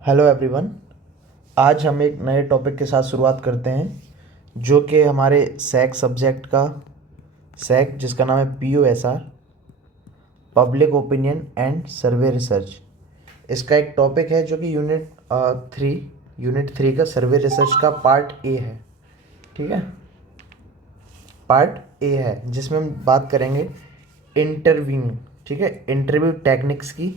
Hello everyone. आज हम एक नए टॉपिक के साथ शुरुआत करते हैं जो कि हमारे सैक सब्जेक्ट का सैक जिसका नाम है POSR, public opinion and survey research. इसका एक टॉपिक है जो कि यूनिट थ्री का सर्वे रिसर्च का पार्ट ए है। ठीक है, पार्ट ए है जिसमें हम बात करेंगे इंटरव्यू। ठीक है, इंटरव्यू टेक्निक्स की,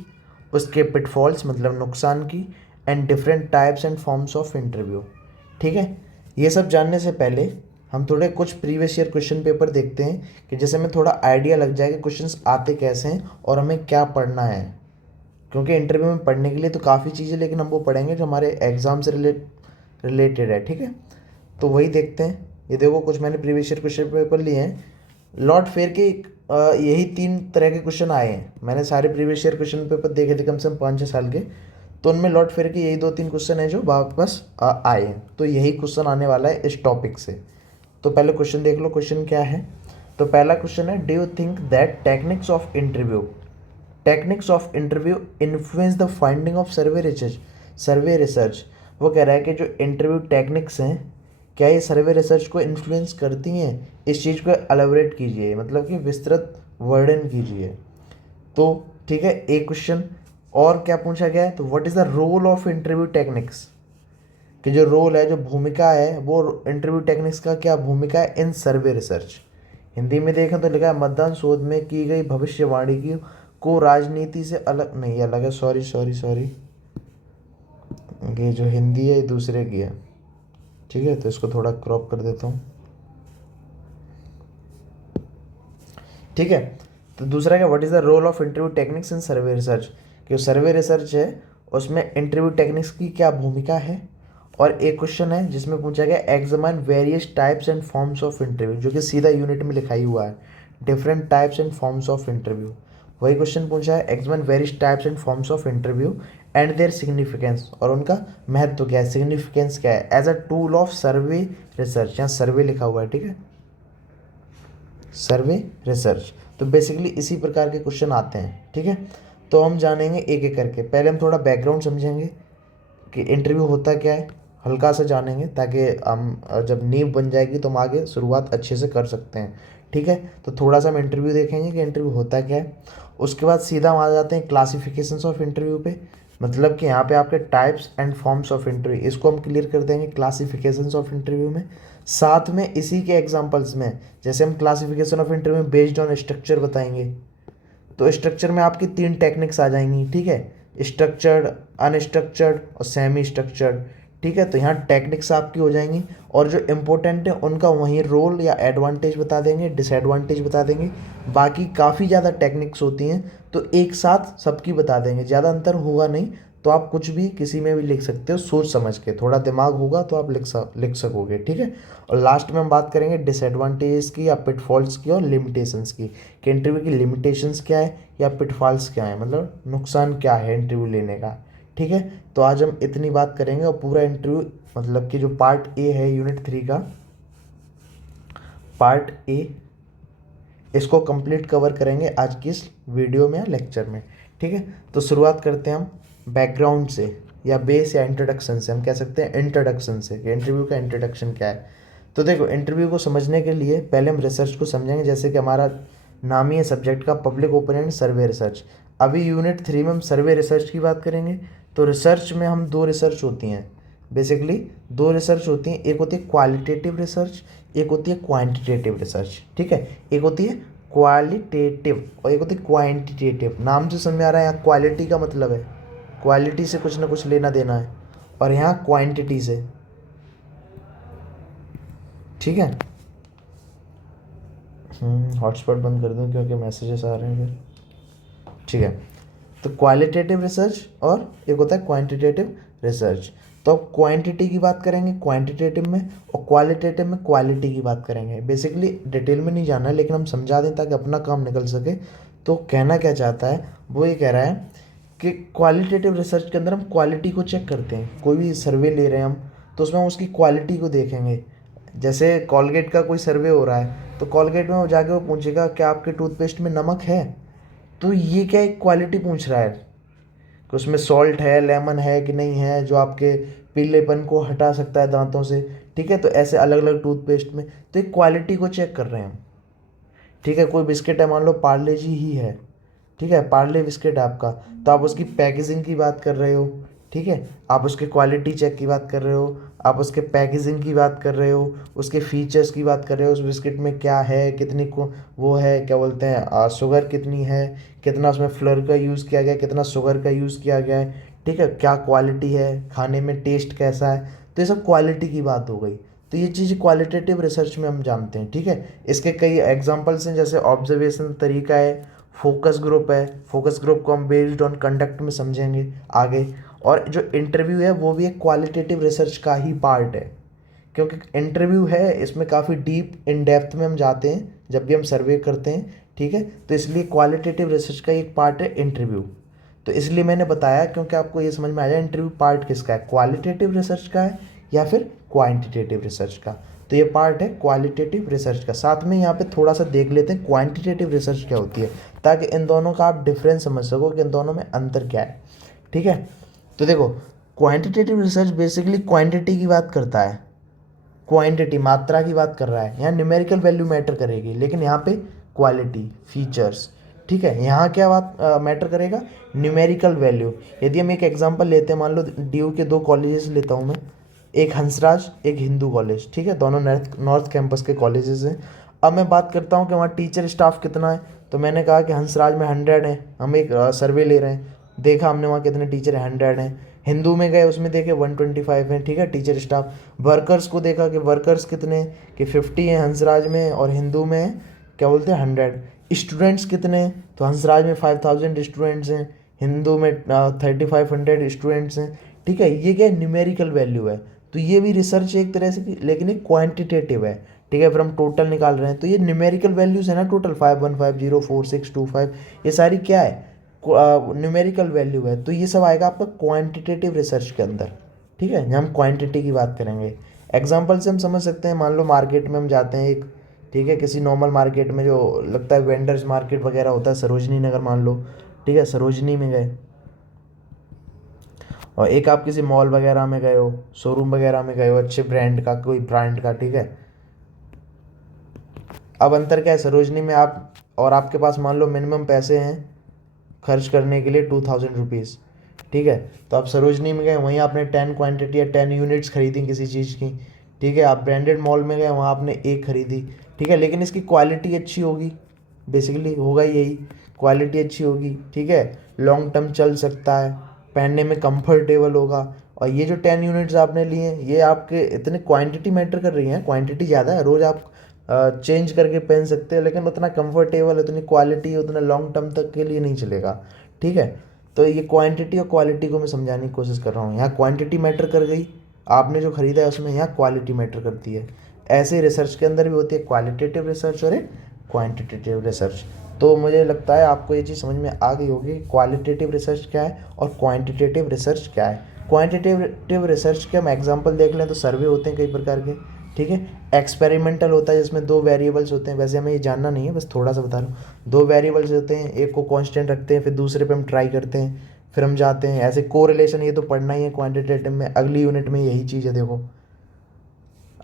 उसके पिटफॉल्स मतलब नुकसान की, and different types and forms of interview. ठीक है, ये सब जानने से पहले हम थोड़े कुछ प्रीवियस ईयर क्वेश्चन पेपर देखते हैं कि जैसे हमें थोड़ा आइडिया लग जाए कि क्वेश्चंस आते कैसे हैं और हमें क्या पढ़ना है। क्योंकि इंटरव्यू में पढ़ने के लिए तो काफ़ी चीज़ें, लेकिन हम वो पढ़ेंगे जो हमारे एग्ज़ाम से रिलेटेड है। ठीक है, तो वही देखते हैं। ये देखो, कुछ मैंने प्रीवियस ईयर क्वेश्चन पेपर लिए हैं। लॉर्ड फेयर के यही 3 तरह के क्वेश्चन आए हैं। मैंने सारे प्रीवियस ईयर क्वेश्चन पेपर देखे थे कम से कम 5-6 साल के, तो उनमें लॉर्ड फेयर के यही 2-3 क्वेश्चन हैं जो वापस आए हैं। तो यही क्वेश्चन आने वाला है इस टॉपिक से। तो पहले क्वेश्चन देख लो, क्वेश्चन क्या है। तो पहला क्वेश्चन है, do you think that techniques of interview influence the finding of survey research. वो कह रहा है कि जो इंटरव्यू टेक्निक्स हैं, क्या ये सर्वे रिसर्च को इन्फ्लुएंस करती हैं। इस चीज़ को एलाबोरेट कीजिए, मतलब कि विस्तृत वर्णन कीजिए। तो ठीक है, एक क्वेश्चन और क्या पूछा गया है, तो what is the role of interview techniques, कि जो रोल है, जो भूमिका है, वो इंटरव्यू टेक्निक्स का क्या भूमिका है इन सर्वे रिसर्च। हिंदी में देखें तो लिखा है, मतदान शोध में की गई भविष्यवाणी की को राजनीति से अलग नहीं, अलग है, सॉरी, ये जो हिंदी है ये दूसरे की है। ठीक है, तो इसको थोड़ा क्रॉप कर देता हूँ। ठीक है, तो दूसरा क्या, what is the role of interview techniques in survey research, कि सर्वे रिसर्च है उसमें इंटरव्यू टेक्निक्स की क्या भूमिका है। और एक क्वेश्चन है जिसमें पूछा गया, examine various types and forms of interview, जो कि सीधा यूनिट में लिखा ही हुआ है, different types and forms of interview. वही क्वेश्चन पूछा है, examine various types and forms of interview and their significance, और उनका महत्व क्या है, सिग्निफिकेंस क्या है as a tool of survey research. यहाँ सर्वे लिखा हुआ है। ठीक है, सर्वे रिसर्च। तो बेसिकली इसी प्रकार के क्वेश्चन आते हैं। ठीक है, तो हम जानेंगे एक एक करके। पहले हम थोड़ा बैकग्राउंड समझेंगे कि इंटरव्यू होता क्या है, हल्का सा जानेंगे, ताकि हम जब नींव बन जाएगी तो हम आगे शुरुआत अच्छे से कर सकते हैं। ठीक है, तो थोड़ा सा हम इंटरव्यू देखेंगे कि इंटरव्यू होता क्या है। उसके बाद सीधा हम आ जाते हैं क्लासिफिकेशंस ऑफ इंटरव्यू पे, मतलब कि यहाँ पे आपके types and forms of interview, इसको हम क्लियर कर देंगे क्लासिफिकेशंस ऑफ इंटरव्यू में। साथ में इसी के एग्जांपल्स में, जैसे हम क्लासिफिकेशन ऑफ इंटरव्यू में बेस्ड ऑन स्ट्रक्चर बताएंगे, तो स्ट्रक्चर में आपकी 3 टेक्निक्स आ जाएंगी। ठीक है, स्ट्रक्चर्ड, अनस्ट्रक्चर्ड और सेमी स्ट्रक्चर्ड। ठीक है, तो यहाँ टेक्निक्स आपकी हो जाएंगी, और जो इम्पोर्टेंट है उनका वहीं रोल या एडवांटेज बता देंगे, डिसएडवांटेज बता देंगे। बाकी काफ़ी ज़्यादा टेक्निक्स होती हैं, तो एक साथ सबकी बता देंगे, ज़्यादा अंतर होगा नहीं। तो आप कुछ भी किसी में भी लिख सकते हो, सोच समझ के, थोड़ा दिमाग होगा तो आप लिख सकोगे। ठीक है, और लास्ट में हम बात करेंगे डिसएडवांटेजेस की या पिटफॉल्स की और लिमिटेशंस की, कि इंटरव्यू की लिमिटेशंस क्या है या पिटफॉल्स क्या है, मतलब नुकसान क्या है इंटरव्यू लेने का। ठीक है, तो आज हम इतनी बात करेंगे, और पूरा इंटरव्यू मतलब कि जो पार्ट ए है यूनिट 3 का, पार्ट ए, इसको कंप्लीट कवर करेंगे आज की इस वीडियो में या लेक्चर में। ठीक है, तो शुरुआत करते हैं हम बैकग्राउंड से, या बेस या इंट्रोडक्शन से। हम कह सकते हैं इंट्रोडक्शन से, कि इंटरव्यू का इंट्रोडक्शन क्या है। तो देखो, इंटरव्यू को समझने के लिए पहले हम रिसर्च को समझेंगे, जैसे कि हमारा नाम ही है सब्जेक्ट का, पब्लिक ओपिनियन सर्वे रिसर्च। अभी यूनिट 3 में हम सर्वे रिसर्च की बात करेंगे। तो रिसर्च में हम 2 रिसर्च होती हैं, बेसिकली 2 रिसर्च होती हैं। एक होती है क्वालिटेटिव रिसर्च, एक होती है क्वांटिटेटिव रिसर्च। ठीक है, एक होती है क्वालिटेटिव और एक होती है क्वांटिटेटिव। नाम से समझ में आ रहा है, यहाँ क्वालिटी का मतलब है, क्वालिटी से कुछ ना कुछ लेना देना है, और यहाँ क्वांटिटी से। ठीक है, हॉटस्पॉट बंद कर दूँ क्योंकि मैसेजेस आ रहे हैं फिर। ठीक है, तो क्वालिटेटिव रिसर्च और एक होता है क्वांटिटेटिव रिसर्च। तो अब क्वांटिटी की बात करेंगे क्वांटिटेटिव में, और क्वालिटेटिव में क्वालिटी की बात करेंगे। बेसिकली डिटेल में नहीं जाना है, लेकिन हम समझा दें ताकि अपना काम निकल सके। तो कहना क्या चाहता है, वो ये कह रहा है कि क्वालिटेटिव रिसर्च के अंदर हम क्वालिटी को चेक करते हैं। कोई भी सर्वे ले रहे हैं हम, तो उसमें हम उसकी क्वालिटी को देखेंगे। जैसे कॉलगेट का कोई सर्वे हो रहा है, तो कॉलगेट में वो जाके वो पूछेगा क्या आपके टूथपेस्ट में नमक है। तो ये क्या एक क्वालिटी पूछ रहा है, कि उसमें सॉल्ट है, लेमन है कि नहीं है, जो आपके पीलेपन को हटा सकता है दांतों से, ठीक है। तो ऐसे अलग अलग टूथपेस्ट में तो एक क्वालिटी को चेक कर रहे हैं हम, ठीक है। कोई बिस्किट है, मान लो पार्ले जी ही है, ठीक है, पार्ले बिस्किट है आपका, तो आप उसकी पैकेजिंग की बात कर रहे हो, ठीक है। आप उसके क्वालिटी चेक की बात कर रहे हो, आप उसके पैकेजिंग की बात कर रहे हो, उसके फीचर्स की बात कर रहे हो, उस बिस्किट में क्या है, कितनी को वो है, क्या बोलते हैं, शुगर कितनी है, कितना उसमें फ्लोर का यूज़ किया गया है, कितना शुगर का यूज़ किया गया है, ठीक है, क्या क्वालिटी है, खाने में टेस्ट कैसा है। तो ये सब क्वालिटी की बात हो गई। तो ये चीज़ क्वालिटेटिव रिसर्च में हम जानते हैं, ठीक है। इसके कई एग्जांपल्स हैं, जैसे ऑब्जर्वेशन तरीका है, फोकस ग्रुप है। फोकस ग्रुप को हम बेस्ड ऑन कंडक्ट में समझेंगे आगे। और जो इंटरव्यू है वो भी एक क्वालिटेटिव रिसर्च का ही पार्ट है, क्योंकि इंटरव्यू है इसमें काफ़ी डीप इन डेप्थ में हम जाते हैं जब भी हम सर्वे करते हैं, ठीक है। तो इसलिए क्वालिटेटिव रिसर्च का एक पार्ट है इंटरव्यू। तो इसलिए मैंने बताया, क्योंकि आपको ये समझ में आ जाए इंटरव्यू पार्ट किसका है, क्वालिटेटिव रिसर्च का है या फिर क्वांटिटेटिव रिसर्च का। तो ये पार्ट है क्वालिटेटिव रिसर्च का। साथ में यहाँ पे थोड़ा सा देख लेते हैं क्वांटिटेटिव रिसर्च क्या होती है, ताकि इन दोनों का आप डिफरेंस समझ सको कि इन दोनों में अंतर क्या है, ठीक है। तो देखो, क्वांटिटेटिव रिसर्च बेसिकली क्वांटिटी की बात करता है, क्वांटिटी मात्रा की बात कर रहा है। यहाँ न्यूमेरिकल वैल्यू मैटर करेगी, लेकिन यहाँ पे क्वालिटी फीचर्स, ठीक है। यहाँ क्या बात मैटर करेगा, न्यूमेरिकल वैल्यू। यदि हम एक एग्जांपल लेते हैं, मान लो डीयू के दो कॉलेजेस लेता हूँ मैं, एक हंसराज, एक हिंदू कॉलेज, ठीक है, दोनों नॉर्थ कैंपस के कॉलेजेस हैं। अब मैं बात करता हूँ कि वहाँ टीचर स्टाफ कितना है, तो मैंने कहा कि हंसराज में 100 है। हम एक सर्वे ले रहे हैं, देखा हमने वहाँ कितने टीचर 100 हैं। हिंदू में गए, उसमें देखे 125 हैं, ठीक है, टीचर स्टाफ। वर्कर्स को देखा कि वर्कर्स कितने, कि 50 हैं हंसराज में, और हिंदू में क्या बोलते हैं 100। स्टूडेंट्स कितने, तो हंसराज में 5000 स्टूडेंट्स हैं, हिंदू में 3500 स्टूडेंट्स हैं, ठीक है। ये क्या न्यूमेरिकल वैल्यू है। तो ये भी रिसर्च एक तरह से, लेकिन एक क्वांटिटेटिव है, ठीक है। फिर हम टोटल निकाल रहे हैं, तो ये न्यूमेरिकल वैल्यूज है ना, टोटल 51504625, ये सारी क्या है, न्यूमेरिकल वैल्यू है। तो ये सब आएगा आपका क्वांटिटेटिव रिसर्च के अंदर, ठीक है। यहाँ हम क्वांटिटी की बात करेंगे। एग्जाम्पल से हम समझ सकते हैं, मान लो मार्केट में हम जाते हैं एक, ठीक है, किसी नॉर्मल मार्केट में जो लगता है वेंडर्स मार्केट वगैरह होता है, सरोजनी नगर मान लो, ठीक है, सरोजनी में गए, और एक आप किसी मॉल वगैरह में गए हो, शोरूम वगैरह में गए हो, अच्छे ब्रांड का, कोई ब्रांड का, ठीक है। अब अंतर क्या है, सरोजनी में आप और आपके पास मान लो मिनिमम पैसे हैं खर्च करने के लिए 2000 रुपीज़, ठीक है। तो आप सरोजनी में गए, वहीं आपने 10 क्वांटिटी या 10 यूनिट्स खरीदी किसी चीज़ की, ठीक है। आप ब्रांडेड मॉल में गए, वहाँ आपने एक खरीदी, ठीक है, लेकिन इसकी क्वालिटी अच्छी होगी, बेसिकली होगा यही, क्वालिटी अच्छी होगी, ठीक है, लॉन्ग टर्म चल सकता है, पहनने में कंफर्टेबल होगा। और ये जो 10 यूनिट्स आपने लिए हैं, ये आपके इतने क्वांटिटी मैटर कर रही हैं, क्वांटिटी ज़्यादा है, रोज़ आप चेंज करके पहन सकते हैं, लेकिन उतना कंफर्टेबल, उतनी क्वालिटी, उतना लॉन्ग टर्म तक के लिए नहीं चलेगा, ठीक है। तो ये क्वांटिटी और क्वालिटी को मैं समझाने की कोशिश कर रहा हूँ। यहाँ क्वांटिटी मैटर कर गई, आपने जो खरीदा है उसमें, यहाँ क्वालिटी मैटर करती है। ऐसे रिसर्च के अंदर भी होती है क्वालिटेटिव रिसर्च और एक क्वांटिटेटिव रिसर्च। तो मुझे लगता है आपको ये चीज़ समझ में आ गई होगी, क्वालिटेटिव रिसर्च क्या है और क्वांटिटेटिव रिसर्च क्या है। क्वांटिटेटिव रिसर्च के हम एग्जांपल देख लें तो सर्वे होते हैं कई प्रकार के, ठीक है। एक्सपेरिमेंटल होता है जिसमें दो वेरिएबल्स होते हैं, वैसे हमें ये जानना नहीं है, बस थोड़ा सा बता रहा हूँ। दो वेरिएबल्स होते हैं, एक को कांस्टेंट रखते हैं, फिर दूसरे पे हम ट्राई करते हैं, फिर हम जाते हैं ऐसे कोरिलेशन, ये तो पढ़ना ही है क्वांटिटेटिव में। अगली यूनिट में यही चीज़ है, देखो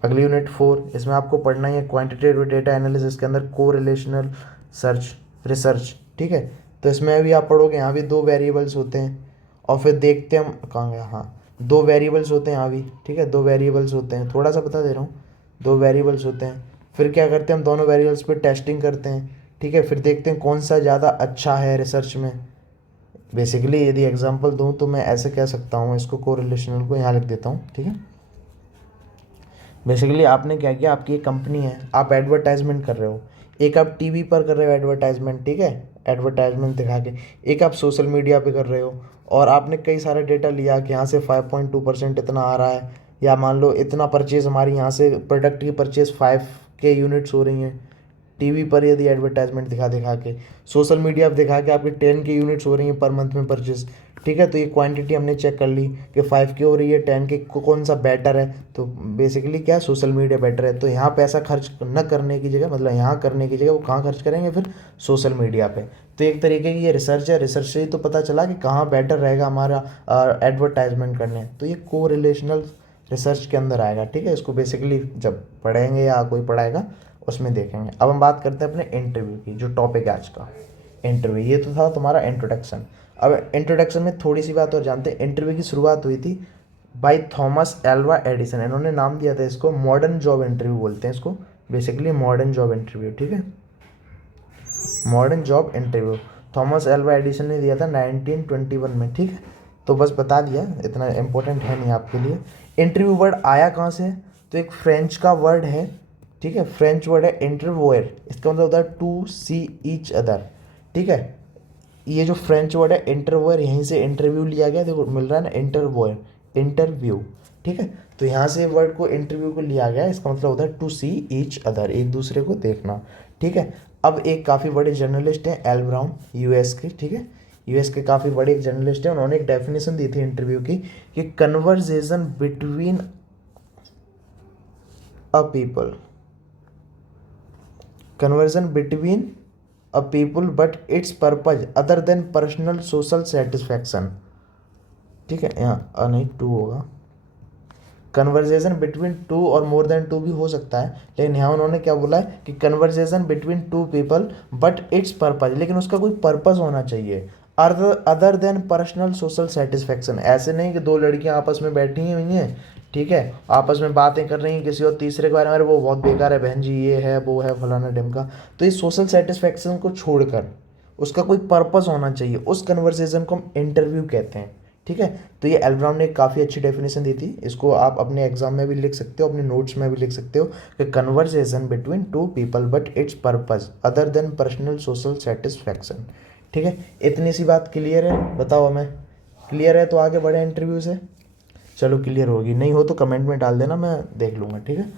अगली यूनिट 4, इसमें आपको पढ़ना ही है क्वांटिटेटिव डेटा एनालिसिस के अंदर कोरिलेशनल सर्च रिसर्च, ठीक है। तो इसमें भी आप पढ़ोगे, यहाँ भी दो वेरिएबल्स होते हैं, और फिर देखते हैं हम कहाँ गया, हाँ, दो वेरिएबल्स होते हैं यहाँ भी, ठीक है, दो वेरिएबल्स होते हैं, थोड़ा सा बता दे रहा हूँ, दो वेरिएबल्स होते हैं। फिर क्या करते हैं हम, दोनों वेरिएबल्स पे टेस्टिंग करते हैं, ठीक है। फिर देखते हैं कौन सा ज़्यादा अच्छा है रिसर्च में। बेसिकली यदि एग्जांपल दूँ तो मैं ऐसे कह सकता हूँ, इसको कोरिलेशनल को यहाँ लिख देता हूँ, ठीक है। बेसिकली आपने क्या किया, आपकी एक कंपनी है, आप एडवर्टाइजमेंट कर रहे हो, एक आप टीवी पर कर रहे हो एडवर्टाइजमेंट, ठीक है, एडवर्टाइजमेंट दिखा के, एक आप सोशल मीडिया पे कर रहे हो, और आपने कई सारे डेटा लिया कि यहाँ से 5.2% इतना आ रहा है, या मान लो इतना परचेज हमारी यहाँ से प्रोडक्ट की परचेज 5K यूनिट्स हो रही हैं टीवी पर, यदि एडवर्टाइजमेंट दिखा दिखा के, सोशल मीडिया पर दिखा के आपकी 10K यूनिट्स हो रही हैं पर मंथ में परचेज, ठीक है। तो ये क्वांटिटी हमने चेक कर ली कि 5 की हो रही है, 10 के कौन सा बेटर है, तो बेसिकली क्या है, सोशल मीडिया बेटर है। तो यहाँ पैसा खर्च न करने की जगह, मतलब यहाँ करने की जगह वो कहाँ खर्च करेंगे, फिर सोशल मीडिया पे। तो एक तरीके की ये रिसर्च है, रिसर्च से ही तो पता चला कि कहाँ बेटर रहेगा हमारा एडवर्टाइजमेंट करने। तो ये को रिलेशनल रिसर्च के अंदर आएगा, ठीक है। इसको बेसिकली जब पढ़ेंगे या कोई पढ़ाएगा उसमें देखेंगे। अब हम बात करते हैं अपने इंटरव्यू की, जो टॉपिक है आज का इंटरव्यू। ये तो था तुम्हारा इंट्रोडक्शन। अब इंट्रोडक्शन में थोड़ी सी बात और जानते हैं। इंटरव्यू की शुरुआत हुई थी बाय थॉमस एल्वा एडिसन। इन्होंने नाम दिया था इसको मॉडर्न जॉब इंटरव्यू बोलते हैं इसको, बेसिकली मॉडर्न जॉब इंटरव्यू, ठीक है। Modern job interview Thomas Alva Edison ने दिया था 1921 में, ठीक है। तो बस बता दिया, इतना इंपॉर्टेंट है नहीं आपके लिए। इंटरव्यू वर्ड आया कहाँ से, तो एक फ्रेंच का वर्ड है, ठीक है। फ्रेंच वर्ड है इंटरवोयर, इसका मतलब होता है टू सी ईच अदर, ठीक है। ये जो फ्रेंच वर्ड है इंटरवोयर, यहीं से इंटरव्यू लिया गया, देखो मिल रहा है ना, इंटरवोयर इंटरव्यू, ठीक है। तो यहाँ से वर्ड को इंटरव्यू को लिया गया, इसका मतलब होता है टू सी ईच अदर, एक दूसरे को देखना, ठीक है। अब एक काफ़ी बड़े जर्नलिस्ट हैं एल ब्राउन, यूएस के, ठीक है। यूएस के काफ़ी बड़े एक जर्नलिस्ट हैं, उन्होंने एक डेफिनेशन दी थी इंटरव्यू की कि conversation between a people, conversion between a people but it's purpose other than personal social satisfaction, ठीक है। यहाँ नहीं, टू होगा। कन्वर्जेशन बिटवीन टू और मोर देन टू भी हो सकता है, लेकिन यहाँ उन्होंने क्या बोला है कि conversation between two people but it's purpose, लेकिन उसका कोई पर्पज होना चाहिए other than personal social satisfaction. ऐसे नहीं कि दो लड़कियां आपस में बैठी हुई हैं, ठीक है, आपस में बातें कर रही हैं किसी और तीसरे के बारे में, अरे वो बहुत बेकार है बहन जी, ये है वो है फलाना ढिमका। तो ये सोशल सेटिस्फैक्शन को छोड़कर उसका कोई पर्पस होना चाहिए, उस कन्वर्सेशन को हम इंटरव्यू कहते हैं, ठीक है। तो ये एल ब्राउन ने काफ़ी अच्छी डेफिनेशन दी थी, इसको आप अपने एग्जाम में भी लिख सकते हो, अपने नोट्स में भी लिख सकते हो कि conversation between two people but it's purpose other than personal social satisfaction, ठीक है। इतनी सी बात क्लियर है, बताओ हमें क्लियर है तो आगे बढ़े इंटरव्यू से। चलो क्लियर होगी, नहीं हो तो कमेंट में डाल देना, मैं देख लूँगा, ठीक है।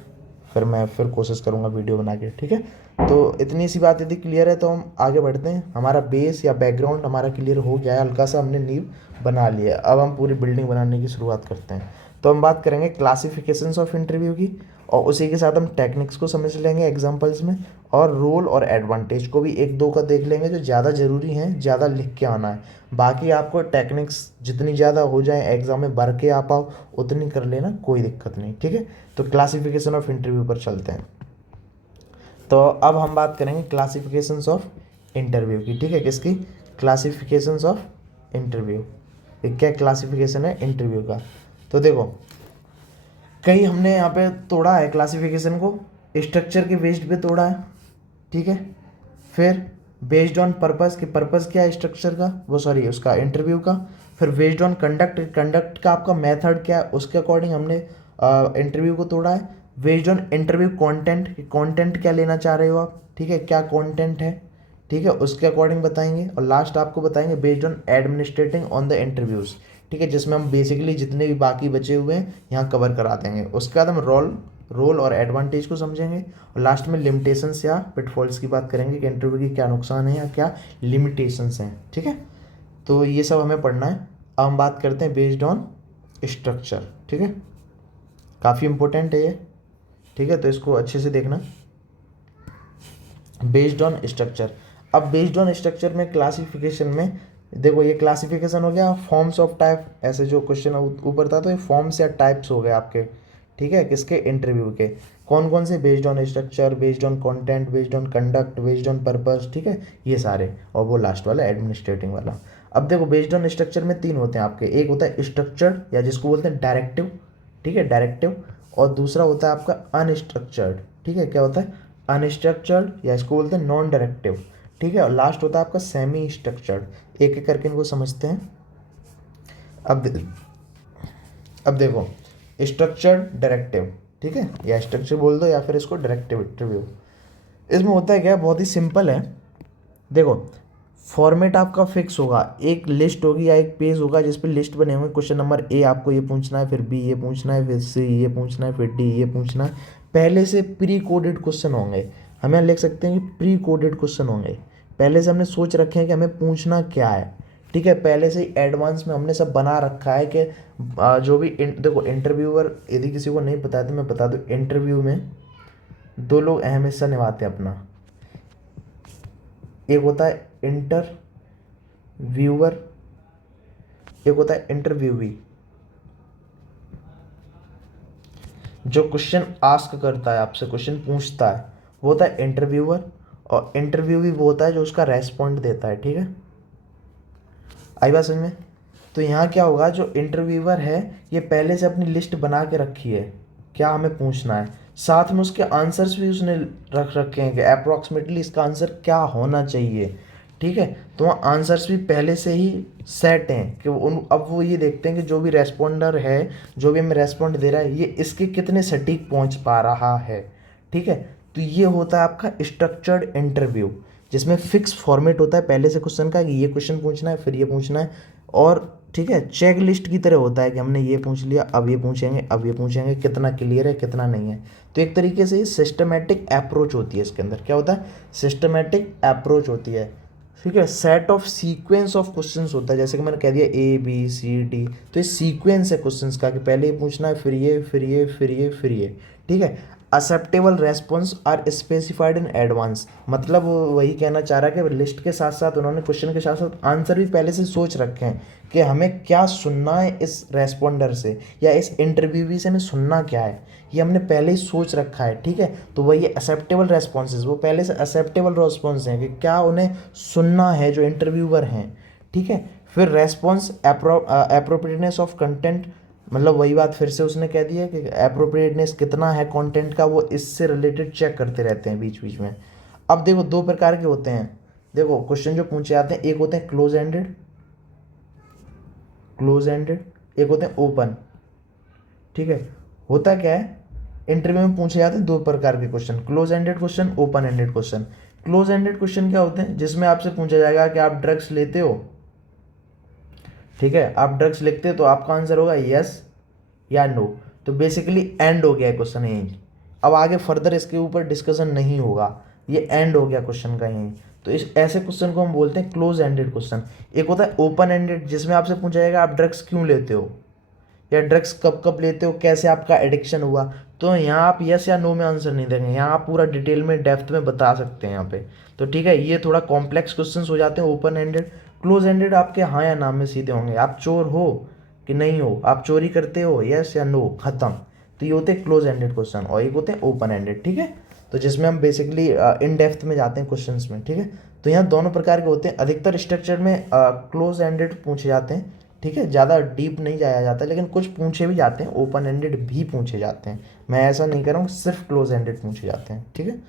फिर मैं फिर कोशिश करूँगा वीडियो बना के, ठीक है। तो इतनी सी बात यदि क्लियर है तो हम आगे बढ़ते हैं। हमारा बेस या बैकग्राउंड हमारा क्लियर हो गया है, हल्का सा हमने नींव बना लिया है। अब हम पूरी बिल्डिंग बनाने की शुरुआत करते हैं। तो हम बात करेंगे क्लासिफिकेशंस ऑफ इंटरव्यू की, और उसी के साथ हम टेक्निक्स को समझ लेंगे एग्जांपल्स में, और रोल और एडवांटेज को भी एक दो का देख लेंगे, जो ज़्यादा ज़रूरी हैं, ज़्यादा लिख के आना है। बाकी आपको टेक्निक्स जितनी ज़्यादा हो जाए एग्जाम में भर के आ पाओ उतनी कर लेना, कोई दिक्कत नहीं, ठीक है। तो क्लासिफिकेशन ऑफ इंटरव्यू पर चलते हैं। तो अब हम बात करेंगे क्लासिफिकेशंस ऑफ इंटरव्यू की, ठीक है। किसकी, क्लासिफिकेशंस ऑफ इंटरव्यू। क्या क्लासिफिकेशन है इंटरव्यू का, तो देखो कई हमने यहाँ पे तोड़ा है क्लासिफिकेशन को, स्ट्रक्चर के बेस्ड पे तोड़ा है, ठीक है। फिर बेस्ड ऑन पर्पस, कि पर्पस क्या है स्ट्रक्चर का, वो सॉरी उसका इंटरव्यू का। फिर बेस्ड ऑन कंडक्ट, कंडक्ट का आपका मेथड क्या है उसके अकॉर्डिंग हमने इंटरव्यू को तोड़ा है। Based on interview content, content क्या लेना चाह रहे हो आप, ठीक है, क्या कंटेंट है, ठीक है, उसके अकॉर्डिंग बताएंगे। और लास्ट आपको बताएंगे based on administrating on the interviews, ठीक है, जिसमें हम बेसिकली जितने भी बाकी बचे हुए हैं यहाँ कवर करा देंगे। उसके बाद हम रोल और एडवांटेज को समझेंगे, और लास्ट में लिमिटेशंस या पिटफॉल्स की बात करेंगे कि इंटरव्यू की क्या नुकसान है या क्या लिमिटेशंस हैं, ठीक है। तो ये सब हमें पढ़ना है। अब हम बात करते हैं बेस्ड ऑन स्ट्रक्चर, ठीक है, काफ़ी इंपॉर्टेंट है ये, ठीक है। तो इसको अच्छे से देखना, बेस्ड ऑन स्ट्रक्चर। अब बेस्ड ऑन स्ट्रक्चर में क्लासिफिकेशन में देखो, ये क्लासिफिकेशन हो गया फॉर्म्स ऑफ टाइप, ऐसे जो क्वेश्चन ऊपर था तो ये फॉर्म्स या टाइप्स हो गए आपके, ठीक है, किसके, इंटरव्यू के। कौन कौन से, based on structure, based on content, based on conduct, based on purpose, ठीक है, ये सारे, और वो लास्ट वाला एडमिनिस्ट्रेटिंग वाला। अब देखो बेस्ड ऑन स्ट्रक्चर में तीन होते हैं आपके, एक होता है स्ट्रक्चर्ड या जिसको बोलते हैं डायरेक्टिव, ठीक है, डायरेक्टिव, और दूसरा होता है आपका अनस्ट्रक्चर्ड, ठीक है, क्या होता है, अनस्ट्रक्चर्ड या इसको बोलते हैं नॉन डायरेक्टिव, ठीक है, और लास्ट होता है आपका सेमी स्ट्रक्चर्ड। एक एक करके इनको समझते हैं। अब अब देखो स्ट्रक्चर्ड डायरेक्टिव, ठीक है, या स्ट्रक्चर बोल दो या फिर इसको डायरेक्टिव इंटरव्यू। इसमें होता है क्या, बहुत ही सिंपल है। देखो फॉर्मेट आपका फिक्स होगा, एक लिस्ट होगी या एक पेज होगा जिस पे लिस्ट बने होंगे, क्वेश्चन नंबर ए आपको ये पूछना है, फिर बी ये पूछना है, फिर सी ये पूछना है, फिर डी ये पूछना है। पहले से प्री कोडेड क्वेश्चन होंगे, हमें लिख सकते हैं कि प्री कोडेड क्वेश्चन होंगे, पहले से हमने सोच रखे हैं कि हमें पूछना क्या है, ठीक है, पहले से ही एडवांस में हमने सब बना रखा है कि जो भी देखो इंटरव्यूअर, यदि किसी को नहीं पता है तो मैं बता दूँ, इंटरव्यू में दो लोग अहम हिस्सा निभाते हैं अपना। एक होता है इंटरव्यूअर, एक होता है इंटरव्यूवी। जो क्वेश्चन आस्क करता है, आपसे क्वेश्चन पूछता है, वो होता है इंटरव्यूअर, और इंटरव्यूवी वो होता है जो उसका रेस्पॉन्ड देता है। ठीक है, आई बात समझ में? तो यहाँ क्या होगा, जो इंटरव्यूअर है ये पहले से अपनी लिस्ट बना के रखी है क्या हमें पूछना है, साथ में उसके आंसर्स भी उसने रख रखे हैं कि अप्रॉक्सीमेटली इसका आंसर क्या होना चाहिए। ठीक है, तो वहाँ आंसर्स भी पहले से ही सेट हैं कि अब वो ये देखते हैं कि जो भी रेस्पोंडर है, जो भी हमें रेस्पॉन्ड दे रहा है, ये इसके कितने सटीक पहुँच पा रहा है। ठीक है, तो ये होता है आपका स्ट्रक्चर्ड इंटरव्यू, जिसमें फिक्स फॉर्मेट होता है पहले से क्वेश्चन का कि ये क्वेश्चन पूछना है, फिर ये पूछना है, और ठीक है चेक लिस्ट की तरह होता है कि हमने ये पूछ लिया, अब ये पूछेंगे, अब ये पूछेंगे, कितना क्लियर है कितना नहीं है। तो एक तरीके से सिस्टमेटिक अप्रोच होती है इसके अंदर। क्या होता है? सिस्टमेटिक अप्रोच होती है। ठीक है, set of sequence of questions होता है, जैसे कि मैंने कह दिया ए बी सी डी, तो ये सीक्वेंस है क्वेश्चंस का कि पहले ये पूछना है, फिर ये, फिर ये, फिर ये, फिर ये। ठीक है, acceptable response are specified in advance, मतलब वो वही कहना चाह रहा है कि लिस्ट के साथ साथ उन्होंने क्वेश्चन के साथ साथ आंसर भी पहले से सोच रखे हैं कि हमें क्या सुनना है इस रेस्पोंडर से, या इस इंटरव्यूवी से हमें सुनना क्या है, ये हमने पहले ही सोच रखा है। ठीक है, तो वही एक्सेप्टेबल रेस्पॉन्सेज, वो पहले से एक्सेप्टेबल रेस्पॉन्स हैं कि क्या उन्हें सुनना है जो इंटरव्यूवर हैं। ठीक है, फिर रेस्पॉन्स एप्रोप्रिएटनेस ऑफ कंटेंट, मतलब वही बात फिर से उसने कह दिया कि एप्रोप्रिएटनेस कितना है कंटेंट का, वो इससे रिलेटेड चेक करते रहते हैं बीच बीच में। अब देखो दो प्रकार के होते हैं, देखो क्वेश्चन जो पूछे जाते हैं, एक होते हैं क्लोज एंडेड, क्लोज एंडेड, एक होते हैं ओपन। ठीक है, होता क्या है, इंटरव्यू में पूछे जाते हैं दो प्रकार के question, close ended question, open ended question. Close ended question क्या होते हैं, जिसमें आपसे पूछा जाएगा कि आप ड्रग्स लेते हो। ठीक है, आप ड्रग्स लेते हो तो आपका आंसर होगा यस या नो। तो बेसिकली एंड हो गया क्वेश्चन यहीं, अब आगे फर्दर इसके ऊपर डिस्कशन नहीं होगा, ये एंड हो गया क्वेश्चन का यहीं। तो इस ऐसे क्वेश्चन को हम बोलते हैं क्लोज एंडेड क्वेश्चन। एक होता है ओपन एंडेड, जिसमें आपसे पूछा जाएगा आप ड्रग्स क्यों लेते हो, या ड्रग्स कब कब लेते हो, कैसे आपका एडिक्शन हुआ। तो यहाँ आप यस या नो में आंसर नहीं देंगे, यहाँ आप पूरा डिटेल में डेप्थ में बता सकते हैं यहाँ पे। तो ठीक है, ये थोड़ा कॉम्प्लेक्स क्वेश्चंस हो जाते हैं ओपन एंडेड। क्लोज एंडेड आपके हाँ या ना में सीधे होंगे, आप चोर हो कि नहीं हो, आप चोरी करते हो, यस या नो, खत्म। तो ये होते हैं क्लोज एंडेड क्वेश्चन, और एक होते हैं ओपन एंडेड। ठीक है, तो जिसमें हम बेसिकली इन डेप्थ में जाते हैं क्वेश्चंस में। ठीक है, तो यहाँ दोनों प्रकार के होते हैं, अधिकतर स्ट्रक्चर में क्लोज एंडेड पूछे जाते हैं। ठीक है, ज़्यादा डीप नहीं जाया जाता, लेकिन कुछ पूछे भी जाते हैं, ओपन एंडेड भी पूछे जाते हैं। मैं ऐसा नहीं कर रहा हूँ, सिर्फ क्लोज एंडेड पूछे जाते हैं। ठीक है,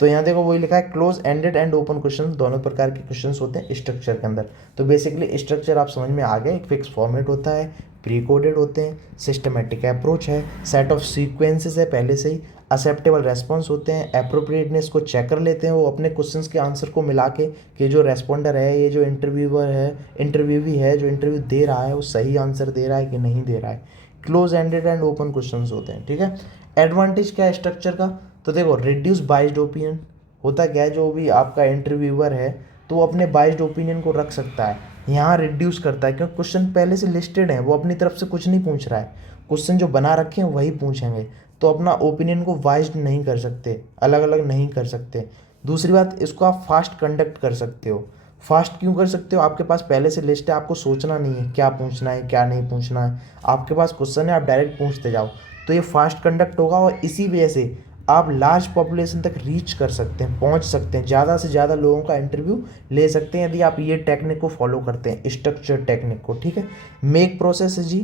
तो यहाँ देखो वही लिखा है, close ended and open question, दोनों प्रकार के क्वेश्चंस होते हैं स्ट्रक्चर के अंदर। तो बेसिकली स्ट्रक्चर आप समझ में आ गए, एक फिक्स फॉर्मेट होता है, प्री कोडेड होते हैं, सिस्टमेटिक अप्रोच है, सेट ऑफ सीक्वेंसेस है पहले से ही, एक्सेप्टेबल रेस्पॉन्स होते हैं, एप्रोप्रिएटनेस को चेक कर लेते हैं वो अपने क्वेश्चंस के आंसर को मिला के कि जो रेस्पॉन्डर है, ये जो इंटरव्यूअर है, इंटरव्यूवी है, जो इंटरव्यू दे रहा है वो सही आंसर दे रहा है कि नहीं दे रहा है। Close ended and open questions होते हैं। ठीक है, एडवांटेज क्या है स्ट्रक्चर का, तो देखो रिड्यूस बाइज्ड ओपिनियन, होता क्या है, जो भी आपका इंटरव्यूअर है तो वो अपने बाइज्ड ओपिनियन को रख सकता है, यहाँ रिड्यूस करता है, क्योंकि क्वेश्चन पहले से लिस्टेड है, वो अपनी तरफ से कुछ नहीं पूछ रहा है, क्वेश्चन जो बना रखे हैं वही पूछेंगे, तो अपना ओपिनियन को वाइज्ड नहीं कर सकते, अलग अलग नहीं कर सकते। दूसरी बात, इसको आप फास्ट कंडक्ट कर सकते हो। फास्ट क्यों कर सकते हो, आपके पास पहले से लिस्ट है, आपको सोचना नहीं है क्या पूछना है क्या नहीं पूछना है, आपके पास क्वेश्चन है, आप डायरेक्ट पूछते जाओ, तो ये फास्ट कंडक्ट होगा, और इसी वजह से आप लार्ज पॉपुलेशन तक रीच कर सकते हैं, पहुंच सकते हैं, ज़्यादा से ज़्यादा लोगों का इंटरव्यू ले सकते हैं यदि आप ये टेक्निक को फॉलो करते हैं, स्ट्रक्चर टेक्निक को। ठीक है, मेक प्रोसेस इजी,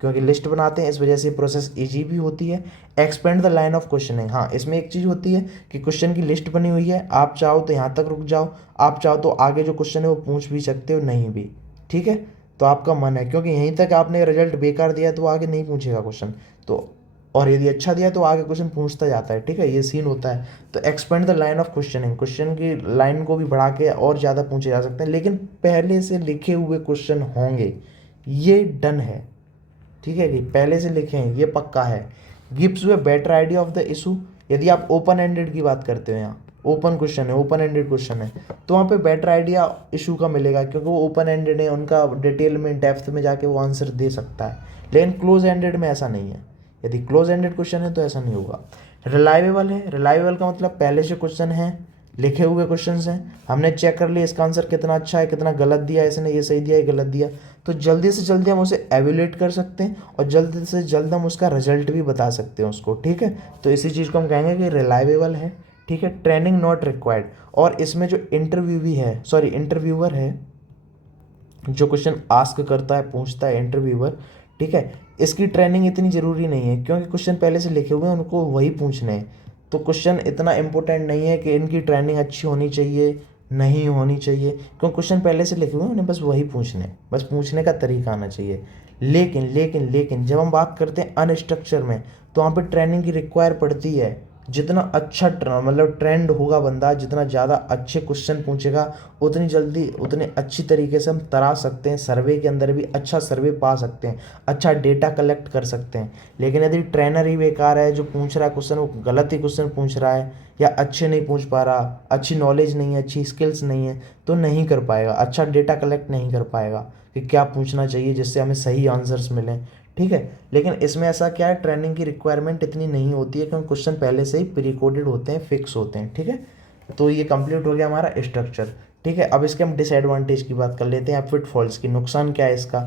क्योंकि लिस्ट बनाते हैं इस वजह से प्रोसेस इजी भी होती है। Expand the line of questioning, हाँ इसमें एक चीज़ होती है कि क्वेश्चन की लिस्ट बनी हुई है, आप चाहो तो यहाँ तक रुक जाओ, आप चाहो तो आगे जो क्वेश्चन है वो पूछ भी सकते हो, नहीं भी। ठीक है, तो आपका मन है, क्योंकि यहीं तक आपने रिजल्ट बेकार दिया तो आगे नहीं पूछेगा क्वेश्चन, तो और यदि अच्छा दिया तो आगे क्वेश्चन पूछता जाता है। ठीक है, ये सीन होता है। तो expand the line of questioning, question की लाइन को भी बढ़ा के और ज़्यादा पूछे जा सकते हैं, लेकिन पहले से लिखे हुए क्वेश्चन होंगे, ये डन है। ठीक है कि पहले से लिखे हैं, ये पक्का है। Gives U a better idea of the issue, यदि आप ओपन एंडेड की बात करते हो यहाँ, ओपन क्वेश्चन है, ओपन एंडेड क्वेश्चन है, तो वहाँ पे बेटर आइडिया इशू का मिलेगा, क्योंकि वो ओपन एंडेड है, उनका डिटेल में डेप्थ में जाके वो आंसर दे सकता है। लेकिन क्लोज एंडेड में ऐसा नहीं है, यदि क्लोज एंडेड क्वेश्चन है तो ऐसा नहीं होगा। रिलायबल है, रिलायबल का मतलब पहले से क्वेश्चन है, लिखे हुए क्वेश्चन हैं, हमने चेक कर लिया इसका आंसर कितना अच्छा है, कितना गलत दिया इसने, ये सही दिया ये गलत दिया, तो जल्दी से जल्दी हम उसे एवेल्यूएट कर सकते हैं और जल्द से जल्द हम उसका रिजल्ट भी बता सकते हैं उसको, ठीक है। तो इसी चीज़ को हम कहेंगे कि रिलायबल है, ठीक है। ट्रेनिंग नॉट रिक्वायर्ड, और इसमें जो इंटरव्यूअर है, जो क्वेश्चन आस्क करता है, पूछता है इंटरव्यूअर, ठीक है, इसकी ट्रेनिंग इतनी ज़रूरी नहीं है, क्योंकि क्वेश्चन पहले से लिखे हुए हैं, उनको वही पूछने हैं। तो क्वेश्चन इतना इंपॉर्टेंट नहीं है कि इनकी ट्रेनिंग अच्छी होनी चाहिए, नहीं होनी चाहिए, क्योंकि क्वेश्चन पहले से लिखे हुए हैं, उन्हें बस वही पूछने हैं, बस पूछने का तरीका आना चाहिए। लेकिन जब हम बात करते हैं अनस्ट्रक्चर में, तो वहाँ पर ट्रेनिंग की रिक्वायर पड़ती है। जितना अच्छा मतलब ट्रेंड होगा बंदा, जितना ज़्यादा अच्छे क्वेश्चन पूछेगा, उतनी जल्दी उतने अच्छी तरीके से हम तरा सकते हैं, सर्वे के अंदर भी अच्छा सर्वे पा सकते हैं, अच्छा डेटा कलेक्ट कर सकते हैं। लेकिन यदि ट्रेनर ही बेकार है, जो पूछ रहा है क्वेश्चन वो गलत ही क्वेश्चन पूछ रहा है, या अच्छे नहीं पूछ पा रहा, अच्छी नॉलेज नहीं है, अच्छी स्किल्स नहीं है, तो नहीं कर पाएगा, अच्छा डेटा कलेक्ट नहीं कर पाएगा कि क्या पूछना चाहिए जिससे हमें सही आंसर्स मिलें, ठीक है। लेकिन इसमें ऐसा क्या है, ट्रेनिंग की रिक्वायरमेंट इतनी नहीं होती है, क्योंकि क्वेश्चन पहले से ही प्री कोडेड होते हैं, फिक्स होते हैं, ठीक है। तो ये कंप्लीट हो गया हमारा स्ट्रक्चर, ठीक है। अब इसके हम डिसएडवांटेज की बात कर लेते हैं, फिटफॉल्स की, नुकसान क्या है इसका।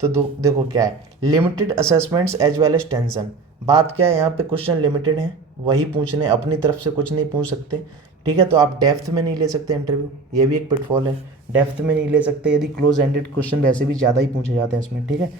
तो देखो क्या है, limited assessments as well as tension. बात क्या है, यहाँ पे क्वेश्चन लिमिटेड है, वही पूछने, अपनी तरफ से कुछ नहीं पूछ सकते, ठीक है। तो आप डेप्थ में नहीं ले सकते इंटरव्यू, ये भी एक पिटफॉल है, डेप्थ में नहीं ले सकते, यदि क्लोज एंडेड क्वेश्चन वैसे भी ज़्यादा ही पूछे जाते हैं इसमें, ठीक है।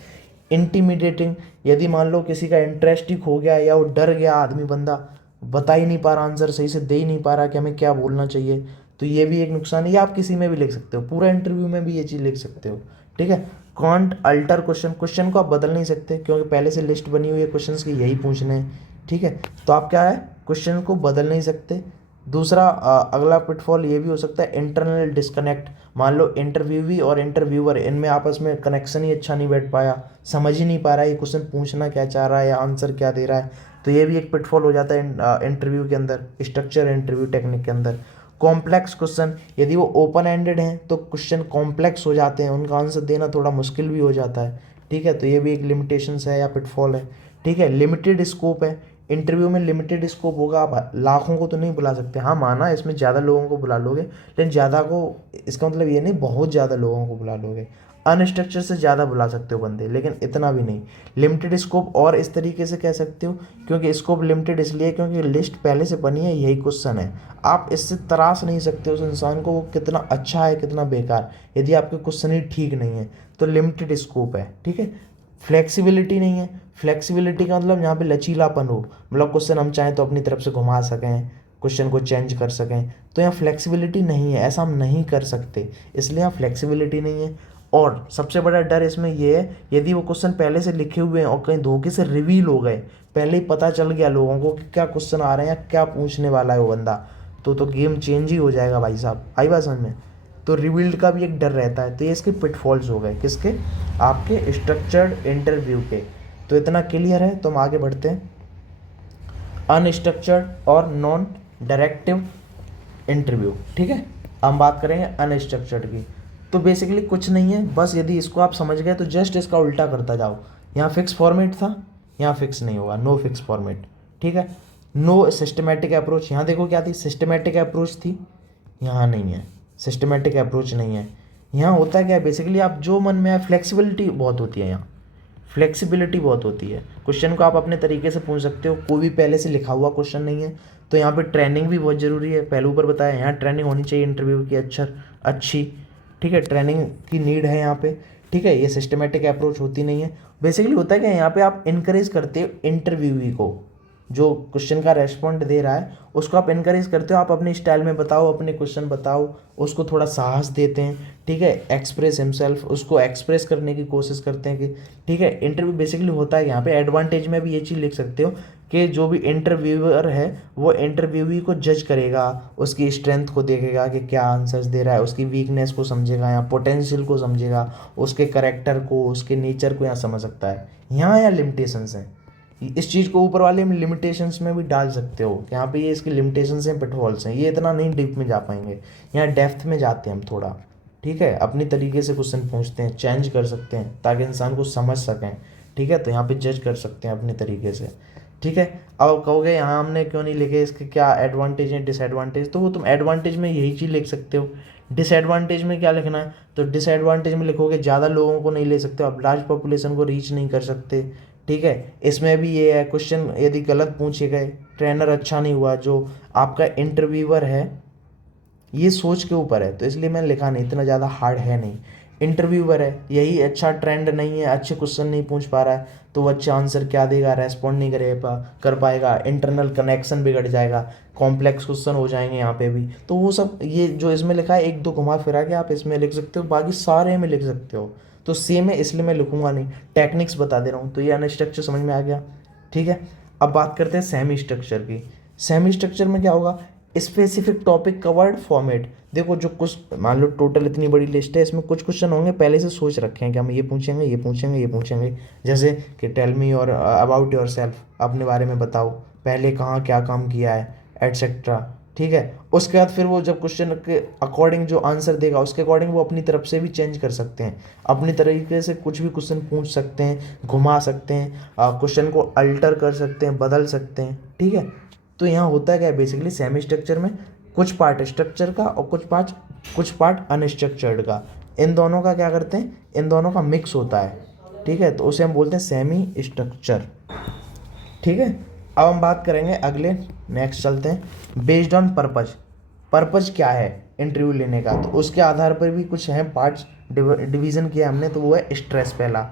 इंटीमिडेटिंग, यदि मान लो किसी का इंटरेस्ट ही खो गया, या वो डर गया आदमी, बंदा बता ही नहीं पा रहा, आंसर सही से दे ही नहीं पा रहा कि हमें क्या बोलना चाहिए, तो ये भी एक नुकसान है। या आप किसी में भी लिख सकते हो, पूरा इंटरव्यू में भी ये चीज़ लिख सकते हो, ठीक है। कॉन्ट अल्टर क्वेश्चन, क्वेश्चन को आप बदल नहीं सकते, क्योंकि पहले से लिस्ट बनी हुई है क्वेश्चंस की, यही पूछने हैं, ठीक है। तो आप क्या है, क्वेश्चन को बदल नहीं सकते। दूसरा अगला पिटफॉल ये भी हो सकता है, इंटरनल डिस्कनेक्ट। मान लो इंटरव्यूवी और इंटरव्यूअर, इनमें आपस में कनेक्शन ही अच्छा नहीं बैठ पाया, समझ ही नहीं पा रहा है ये क्वेश्चन पूछना क्या चाह रहा है या आंसर क्या दे रहा है, तो ये भी एक पिटफॉल हो जाता है इंटरव्यू के अंदर, स्ट्रक्चर इंटरव्यू टेक्निक के अंदर। कॉम्प्लेक्स क्वेश्चन, यदि वो ओपन एंडेड हैं तो क्वेश्चन कॉम्प्लेक्स हो जाते हैं, उनका आंसर देना थोड़ा मुश्किल भी हो जाता है, ठीक है। तो ये भी एक लिमिटेशंस है या पिटफॉल है, ठीक है। लिमिटेड स्कोप है, इंटरव्यू में लिमिटेड स्कोप होगा, आप लाखों को तो नहीं बुला सकते। हाँ माना इसमें ज़्यादा लोगों को बुला लोगे, लेकिन ज़्यादा को, इसका मतलब ये नहीं बहुत ज़्यादा लोगों को बुला लोगे, अनस्ट्रक्चर से ज़्यादा बुला सकते हो बंदे, लेकिन इतना भी नहीं। लिमिटेड स्कोप और इस तरीके से कह सकते हो, क्योंकि स्कोप लिमिटेड इसलिए क्योंकि लिस्ट पहले से बनी है, यही क्वेश्चन है, आप इससे तराश नहीं सकते उस इंसान को, वो कितना अच्छा है कितना बेकार, यदि आपके क्वेश्चन ही ठीक नहीं है, तो लिमिटेड स्कोप है, ठीक है। फ्लेक्सिबिलिटी नहीं है, फ्लेक्सिबिलिटी का मतलब यहाँ पे लचीलापन हो, मतलब क्वेश्चन हम चाहें तो अपनी तरफ से घुमा सकें, क्वेश्चन को चेंज कर सकें, तो यहाँ फ्लेक्सिबिलिटी नहीं है, ऐसा हम नहीं कर सकते, इसलिए यहाँ फ्लेक्सिबिलिटी नहीं है। और सबसे बड़ा डर इसमें ये है, यदि वो क्वेश्चन पहले से लिखे हुए हैं और कहीं धोखे से रिवील हो गए, पहले ही पता चल गया लोगों को कि क्या क्वेश्चन आ रहे हैं या क्या पूछने वाला है वो बंदा, तो गेम चेंज ही हो जाएगा भाई साहब, आई बात समझ में। तो रिवील्ड का भी एक डर रहता है, तो ये इसके पिटफॉल्स हो गए, किसके, आपके स्ट्रक्चर्ड इंटरव्यू के। तो इतना क्लियर है, तो हम आगे बढ़ते हैं। अनस्ट्रक्चर्ड और नॉन डायरेक्टिव इंटरव्यू, ठीक है। हम बात करेंगे अनस्ट्रक्चर्ड की। तो बेसिकली कुछ नहीं है, बस यदि इसको आप समझ गए तो जस्ट इसका उल्टा करता जाओ। यहाँ फिक्स फॉर्मेट था, यहाँ फिक्स नहीं होगा, नो फिक्स फॉर्मेट, ठीक है। नो सिस्टमेटिक अप्रोच, यहाँ देखो क्या थी, सिस्टमेटिक अप्रोच थी, यहाँ नहीं है, सिस्टमेटिक अप्रोच नहीं है। यहाँ होता है क्या, बेसिकली आप जो मन में आए, फ्लेक्सिबिलिटी बहुत होती है यहाँ, फ्लेक्सिबिलिटी बहुत होती है, क्वेश्चन को आप अपने तरीके से पूछ सकते हो, कोई भी पहले से लिखा हुआ क्वेश्चन नहीं है। तो यहाँ पे ट्रेनिंग भी बहुत ज़रूरी है, पहले ऊपर बताया, यहाँ ट्रेनिंग होनी चाहिए इंटरव्यू की अच्छी, ठीक है, ट्रेनिंग की नीड है यहाँ पे, ठीक है। ये सिस्टमेटिक अप्रोच होती नहीं है। बेसिकली होता है क्या, यहाँ पे आप इनकरेज करते हो इंटरव्यूई को, जो क्वेश्चन का रेस्पॉन्ड दे रहा है उसको आप इनकरेज करते हो, आप अपने स्टाइल में बताओ, अपने क्वेश्चन बताओ, उसको थोड़ा साहस देते हैं, ठीक है, एक्सप्रेस हिमसेल्फ, उसको एक्सप्रेस करने की कोशिश करते हैं कि, ठीक है। इंटरव्यू बेसिकली होता है यहाँ पे, एडवांटेज में भी ये चीज़ लिख सकते हो कि जो भी इंटरव्यूअर है वो इंटरव्यूई को जज करेगा, उसकी स्ट्रेंथ को देखेगा कि क्या आंसर्स दे रहा है, उसकी वीकनेस को समझेगा या पोटेंशियल को समझेगा, उसके करेक्टर को, उसके नेचर को यहाँ समझ सकता है। यहाँ लिमिटेशंस हैं, इस चीज़ को ऊपर वाले में लिमिटेशंस में भी डाल सकते हो कि यहाँ पे ये इसकी लिमिटेशंस हैं, पिटफॉल्स हैं, ये इतना नहीं डीप में जा पाएंगे। यहाँ डेप्थ में जाते हैं हम थोड़ा, ठीक है, अपनी तरीके से क्वेश्चन पूछते हैं, चेंज कर सकते हैं ताकि इंसान को समझ सकें, ठीक है। तो यहाँ पे जज कर सकते हैं अपने तरीके से, ठीक है। अब कहोगे यहाँ हमने क्यों नहीं लिखे, इसके क्या एडवांटेज हैं डिसएडवांटेज, तो वो तुम एडवांटेज में यही चीज़ लिख सकते हो। डिसएडवांटेज में क्या लिखना है, तो डिसएडवांटेज में लिखोगे ज़्यादा लोगों को नहीं ले सकते, आप लार्ज पॉपुलेशन को रीच नहीं कर सकते, ठीक है। इसमें भी ये है, क्वेश्चन यदि गलत पूछे गए, ट्रेनर अच्छा नहीं हुआ, जो आपका इंटरव्यूअर है, ये सोच के ऊपर है, तो इसलिए मैंने लिखा नहीं, इतना ज़्यादा हार्ड है नहीं। इंटरव्यूअर है, यही अच्छा ट्रेंड नहीं है, अच्छे क्वेश्चन नहीं पूछ पा रहा है, तो वो अच्छा आंसर क्या देगा, रेस्पॉन्ड नहीं कर पाएगा, इंटरनल कनेक्शन बिगड़ जाएगा, कॉम्प्लेक्स क्वेश्चन हो जाएंगे यहाँ पे भी। तो वो सब ये जो इसमें लिखा है, एक दो घुमा फिरा के आप इसमें लिख सकते हो, बाकी सारे में लिख सकते हो। तो सेम है, इसलिए मैं लिखूंगा नहीं, टेक्निक्स बता दे रहा हूँ। तो ये अनस्ट्रक्चर समझ में आ गया, ठीक है। अब बात करते हैं सेमी स्ट्रक्चर की। सेमी स्ट्रक्चर में क्या होगा, स्पेसिफिक टॉपिक कवर्ड फॉर्मेट। देखो जो कुछ मान लो टोटल इतनी बड़ी लिस्ट है, इसमें कुछ क्वेश्चन होंगे पहले से सोच रखे हैं कि हम ये पूछेंगे, ये पूछेंगे, ये पूछेंगे। जैसे कि टेल मी और अबाउट योर सेल्फ, अपने बारे में बताओ, पहले कहाँ क्या काम किया है, एटसेट्रा, ठीक है। उसके बाद फिर वो जब क्वेश्चन के अकॉर्डिंग जो आंसर देगा, उसके अकॉर्डिंग वो अपनी तरफ से भी चेंज कर सकते हैं, अपनी तरीके से कुछ भी क्वेश्चन पूछ सकते हैं, घुमा सकते हैं, क्वेश्चन को अल्टर कर सकते हैं, बदल सकते हैं, ठीक है। तो यहाँ होता क्या है बेसिकली, सेमी स्ट्रक्चर में कुछ पार्ट स्ट्रक्चर का और कुछ पार्ट अनस्ट्रक्चर्ड का, इन दोनों का क्या करते हैं, इन दोनों का मिक्स होता है, ठीक है। तो उसे हम बोलते हैं सेमी स्ट्रक्चर, ठीक है। अब हम बात करेंगे अगले, नेक्स्ट चलते हैं, बेस्ड ऑन पर्पज। पर्पज क्या है इंटरव्यू लेने का, तो उसके आधार पर भी कुछ हैं पार्ट्स डिवीज़न किया हमने। तो वो है स्ट्रेस। पहला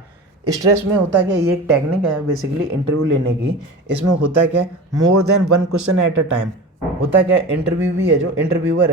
स्ट्रेस में होता है क्या, ये एक टेक्निक है बेसिकली इंटरव्यू लेने की। इसमें होता है क्या, more than one question at a time. होता है क्या, इंटरव्यू भी है, जो इंटरव्यूअर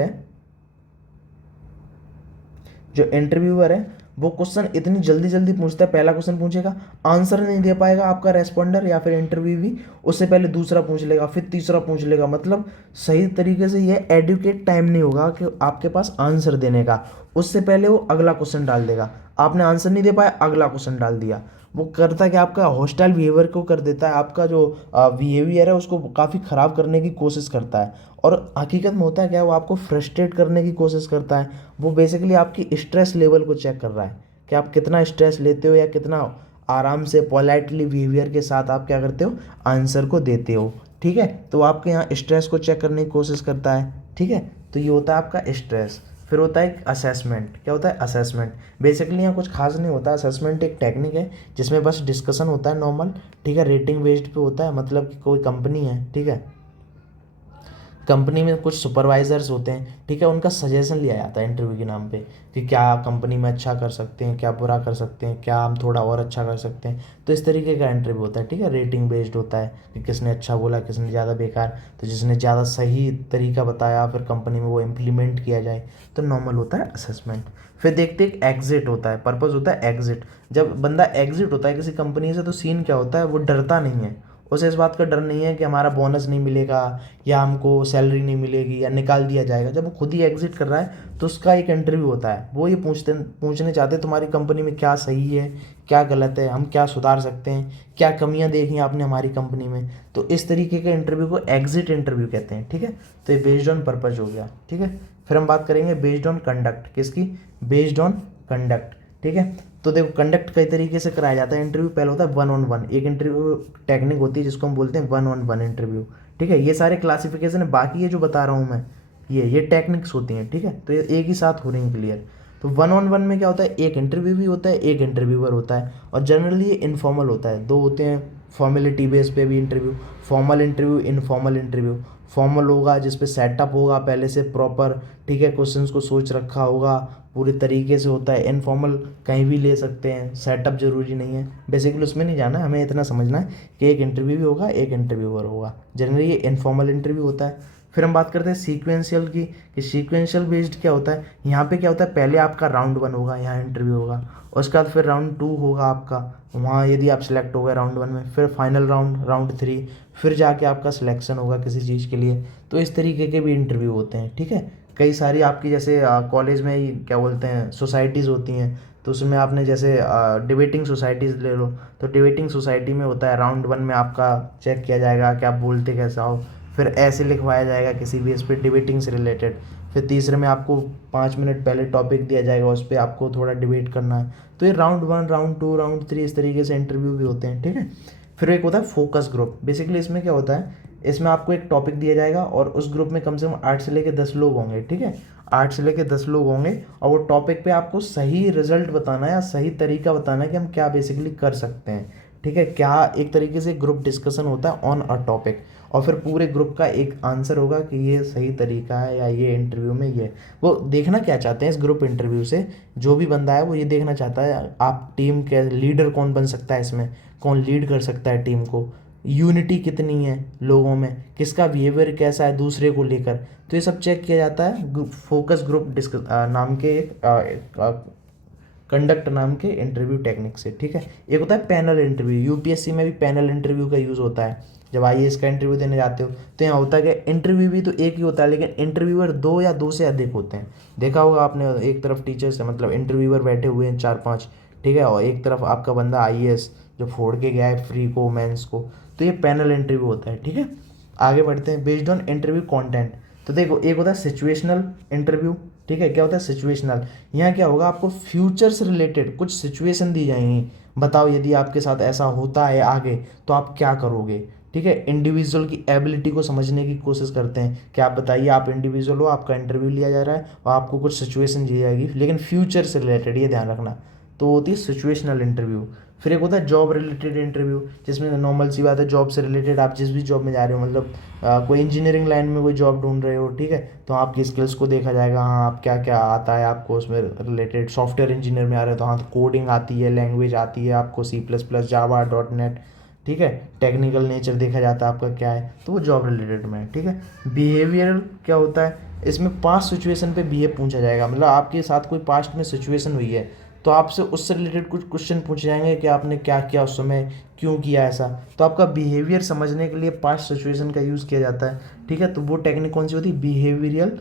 है वो क्वेश्चन इतनी जल्दी जल्दी पूछता है। पहला क्वेश्चन पूछेगा, आंसर नहीं दे पाएगा आपका रेस्पोंडर या फिर इंटरव्यू भी, उससे पहले दूसरा पूछ लेगा, फिर तीसरा पूछ लेगा। मतलब सही तरीके से ये एडुकेट टाइम नहीं होगा कि आपके पास आंसर देने का, उससे पहले वो अगला क्वेश्चन डाल देगा। आपने आंसर नहीं दे पाया, अगला क्वेश्चन डाल दिया। वो करता है कि आपका हॉस्टाइल बिहेवियर को कर देता है, आपका जो बिहेवियर है उसको काफ़ी ख़राब करने की कोशिश करता है। और हकीकत में होता है क्या, वो आपको फ्रस्ट्रेट करने की कोशिश करता है। वो बेसिकली आपकी स्ट्रेस लेवल को चेक कर रहा है कि आप कितना स्ट्रेस लेते हो या कितना आराम से पोलाइटली बिहेवियर के साथ आप क्या करते हो, आंसर को देते हो, ठीक है। तो आपके यहाँ स्ट्रेस को चेक करने की कोशिश करता है, ठीक है। तो ये होता है आपका स्ट्रेस। फिर होता है एक असेसमेंट। क्या होता है असेसमेंट, बेसिकली यहाँ कुछ खास नहीं होता। असेसमेंट एक टेक्निक है जिसमें बस डिस्कशन होता है नॉर्मल, ठीक है, रेटिंग बेस्ड पे होता है। मतलब कि कोई कंपनी है, ठीक है, कंपनी में कुछ सुपरवाइजर्स होते हैं, ठीक है, उनका सजेशन लिया जाता है इंटरव्यू के नाम पे कि क्या कंपनी में अच्छा कर सकते हैं, क्या बुरा कर सकते हैं, क्या हम थोड़ा और अच्छा कर सकते हैं। तो इस तरीके का इंटरव्यू होता है, ठीक है। रेटिंग बेस्ड होता है कि किसने अच्छा बोला, किसने ज़्यादा बेकार, तो जिसने ज़्यादा सही तरीका बताया फिर कंपनी में वो इम्प्लीमेंट किया जाए। तो नॉर्मल होता है असेसमेंट। फिर देखते एक एग्जिट होता है, पर्पज़ होता है एग्जिट। जब बंदा एग्जिट होता है किसी कंपनी से, तो सीन क्या होता है, वो डरता नहीं है। उसे इस बात का डर नहीं है कि हमारा बोनस नहीं मिलेगा या हमको सैलरी नहीं मिलेगी या निकाल दिया जाएगा। जब वो खुद ही एग्जिट कर रहा है तो उसका एक इंटरव्यू होता है। वो ये पूछने चाहते हैं तुम्हारी कंपनी में क्या सही है, क्या गलत है, हम क्या सुधार सकते हैं, क्या कमियां देखी आपने हमारी कंपनी में। तो इस तरीके के इंटरव्यू को एग्जिट इंटरव्यू कहते हैं, ठीक है। तो ये बेस्ड ऑन पर्पज हो गया, ठीक है। फिर हम बात करेंगे बेस्ड ऑन कंडक्ट। किसकी, बेस्ड ऑन कंडक्ट, ठीक है। तो देखो कंडक्ट कई तरीके से कराया जाता है इंटरव्यू। पहले होता है वन ऑन वन, एक इंटरव्यू टेक्निक होती है जिसको हम बोलते हैं वन ऑन वन इंटरव्यू, ठीक है। ये सारे क्लासिफिकेशन है, बाकी ये जो बता रहा हूँ मैं ये टेक्निक्स होती हैं, ठीक है। तो ये एक ही साथ हो रही हैं क्लियर। तो वन ऑन वन में क्या होता है, एक इंटरव्यू भी होता है, एक इंटरव्यूअर होता है। और जनरली ये इनफॉर्मल होता है, दो होते हैं फॉर्मेलिटी बेस पे भी interview, formal interview, informal interview. Formal होगा जिस पे सेटअप होगा पहले से प्रॉपर, ठीक है, क्वेश्चंस को सोच रखा होगा पूरे तरीके से होता है। इनफॉर्मल कहीं भी ले सकते हैं, सेटअप जरूरी नहीं है, बेसिकली उसमें नहीं जाना है, हमें इतना समझना है कि एक इंटरव्यू भी होगा, एक इंटरव्यूअर होगा। जनरली ये इनफॉर्मल इंटरव्यू होता है। फिर हम बात करते हैं सीक्वेंशियल की, कि सीक्वेंशियल बेस्ड क्या होता है। यहाँ पे क्या होता है, पहले आपका राउंड 1 होगा, यहाँ इंटरव्यू होगा, उसके बाद फिर राउंड 2 होगा आपका, वहाँ यदि आप सिलेक्ट हो गए राउंड 1 में, फिर फाइनल राउंड राउंड 3, फिर जाके आपका सिलेक्शन होगा किसी चीज़ के लिए। तो इस तरीके के भी इंटरव्यू होते हैं, ठीक है। कई सारी आपकी जैसे कॉलेज में ही क्या बोलते हैं सोसाइटीज़ होती हैं, तो उसमें आपने जैसे डिबेटिंग सोसाइटीज़ ले लो, तो डिबेटिंग सोसाइटी में होता है राउंड 1 में आपका चेक किया जाएगा कि आप बोलते कैसा हो, फिर ऐसे लिखवाया जाएगा किसी भी इस पर डिबेटिंग से रिलेटेड, फिर तीसरे में आपको 5 मिनट पहले टॉपिक दिया जाएगा, उस पर आपको थोड़ा डिबेट करना है। तो ये राउंड 1, राउंड 2, राउंड 3 इस तरीके से इंटरव्यू भी होते हैं, ठीक है। फिर एक होता है फोकस ग्रुप। बेसिकली इसमें क्या होता है, इसमें आपको एक टॉपिक दिया जाएगा और उस ग्रुप में कम से कम 8 से लेकर 10 लोग होंगे, ठीक है। 8 से लेकर 10 लोग होंगे और वो टॉपिक पे आपको सही रिजल्ट बताना है या सही तरीका बताना है कि हम क्या बेसिकली कर सकते हैं, ठीक है। क्या एक तरीके से ग्रुप डिस्कशन होता है ऑन अ टॉपिक, और फिर पूरे ग्रुप का एक आंसर होगा कि ये सही तरीका है या ये इंटरव्यू में ये। वो देखना क्या चाहते हैं इस ग्रुप इंटरव्यू से, जो भी बंदा है वो ये देखना चाहता है आप टीम के लीडर कौन बन सकता है, इसमें कौन लीड कर सकता है टीम को, यूनिटी कितनी है लोगों में, किसका बिहेवियर कैसा है दूसरे को लेकर। तो ये सब चेक किया जाता है फोकस ग्रुप डिस्कस नाम के कंडक्ट नाम के इंटरव्यू टेक्निक से, ठीक है। एक होता है पैनल इंटरव्यू। यूपीएससी में भी पैनल इंटरव्यू का यूज़ होता है। जब आईएएस का इंटरव्यू देने जाते हो तो यहाँ होता है कि इंटरव्यू भी तो एक ही होता है, लेकिन इंटरव्यूअर 2 या 2 से अधिक होते हैं। देखा होगा आपने, एक तरफ टीचर्स है मतलब इंटरव्यूअर बैठे हुए हैं 4-5, ठीक है, और एक तरफ आपका बंदा आईएएस जो फोड़ के गया है फ्री को मेंस को। तो ये पैनल इंटरव्यू होता है, ठीक है। आगे बढ़ते हैं, बेस्ड ऑन इंटरव्यू कंटेंट। तो देखो एक होता है सिचुएशनल इंटरव्यू, ठीक है। क्या होता है सिचुएशनल, यहाँ क्या होगा, आपको फ्यूचर से रिलेटेड कुछ सिचुएशन दी जाएंगी, बताओ यदि आपके साथ ऐसा होता है आगे तो आप क्या करोगे, ठीक है। इंडिविजुअल की एबिलिटी को समझने की कोशिश करते हैं कि आप बताइए, आप इंडिविजुअल हो, आपका इंटरव्यू लिया जा रहा है और आपको कुछ सिचुएशन दी जाएगी लेकिन फ्यूचर से रिलेटेड, ये ध्यान रखना। तो होती है सिचुएशनल इंटरव्यू। फिर एक होता है जॉब रिलेटेड इंटरव्यू, जिसमें नॉर्मल सी बात है, जॉब से रिलेटेड आप जिस भी जॉब में जा रहे हो, मतलब कोई इंजीनियरिंग लाइन में कोई जॉब ढूंढ रहे हो, ठीक है, तो आपकी स्किल्स को देखा जाएगा, हाँ आप क्या क्या आता है आपको उसमें रिलेटेड। सॉफ्टवेयर इंजीनियर में आ रहे हो तो हाँ तो कोडिंग आती है, लैंग्वेज आती है आपको, C++, जावा, .NET, ठीक है। टेक्निकल नेचर देखा जाता है आपका क्या है, तो वो जॉब रिलेटेड में है, ठीक है। बिहेवियरल क्या होता है, इसमें पास्ट सिचुएशन पे बिहेव पूछा जाएगा, मतलब आपके साथ कोई पास्ट में सिचुएशन हुई है तो आपसे उससे रिलेटेड कुछ क्वेश्चन पूछे जाएंगे कि आपने क्या किया उस समय, क्यों किया ऐसा। तो आपका बिहेवियर समझने के लिए पास्ट सिचुएशन का यूज़ किया जाता है, ठीक है। तो वो टेक्निक कौन सी होती है, बिहेवियरल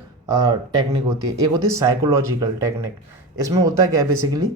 टेक्निक होती है। एक होती है साइकोलॉजिकल टेक्निक। इसमें होता क्या है बेसिकली,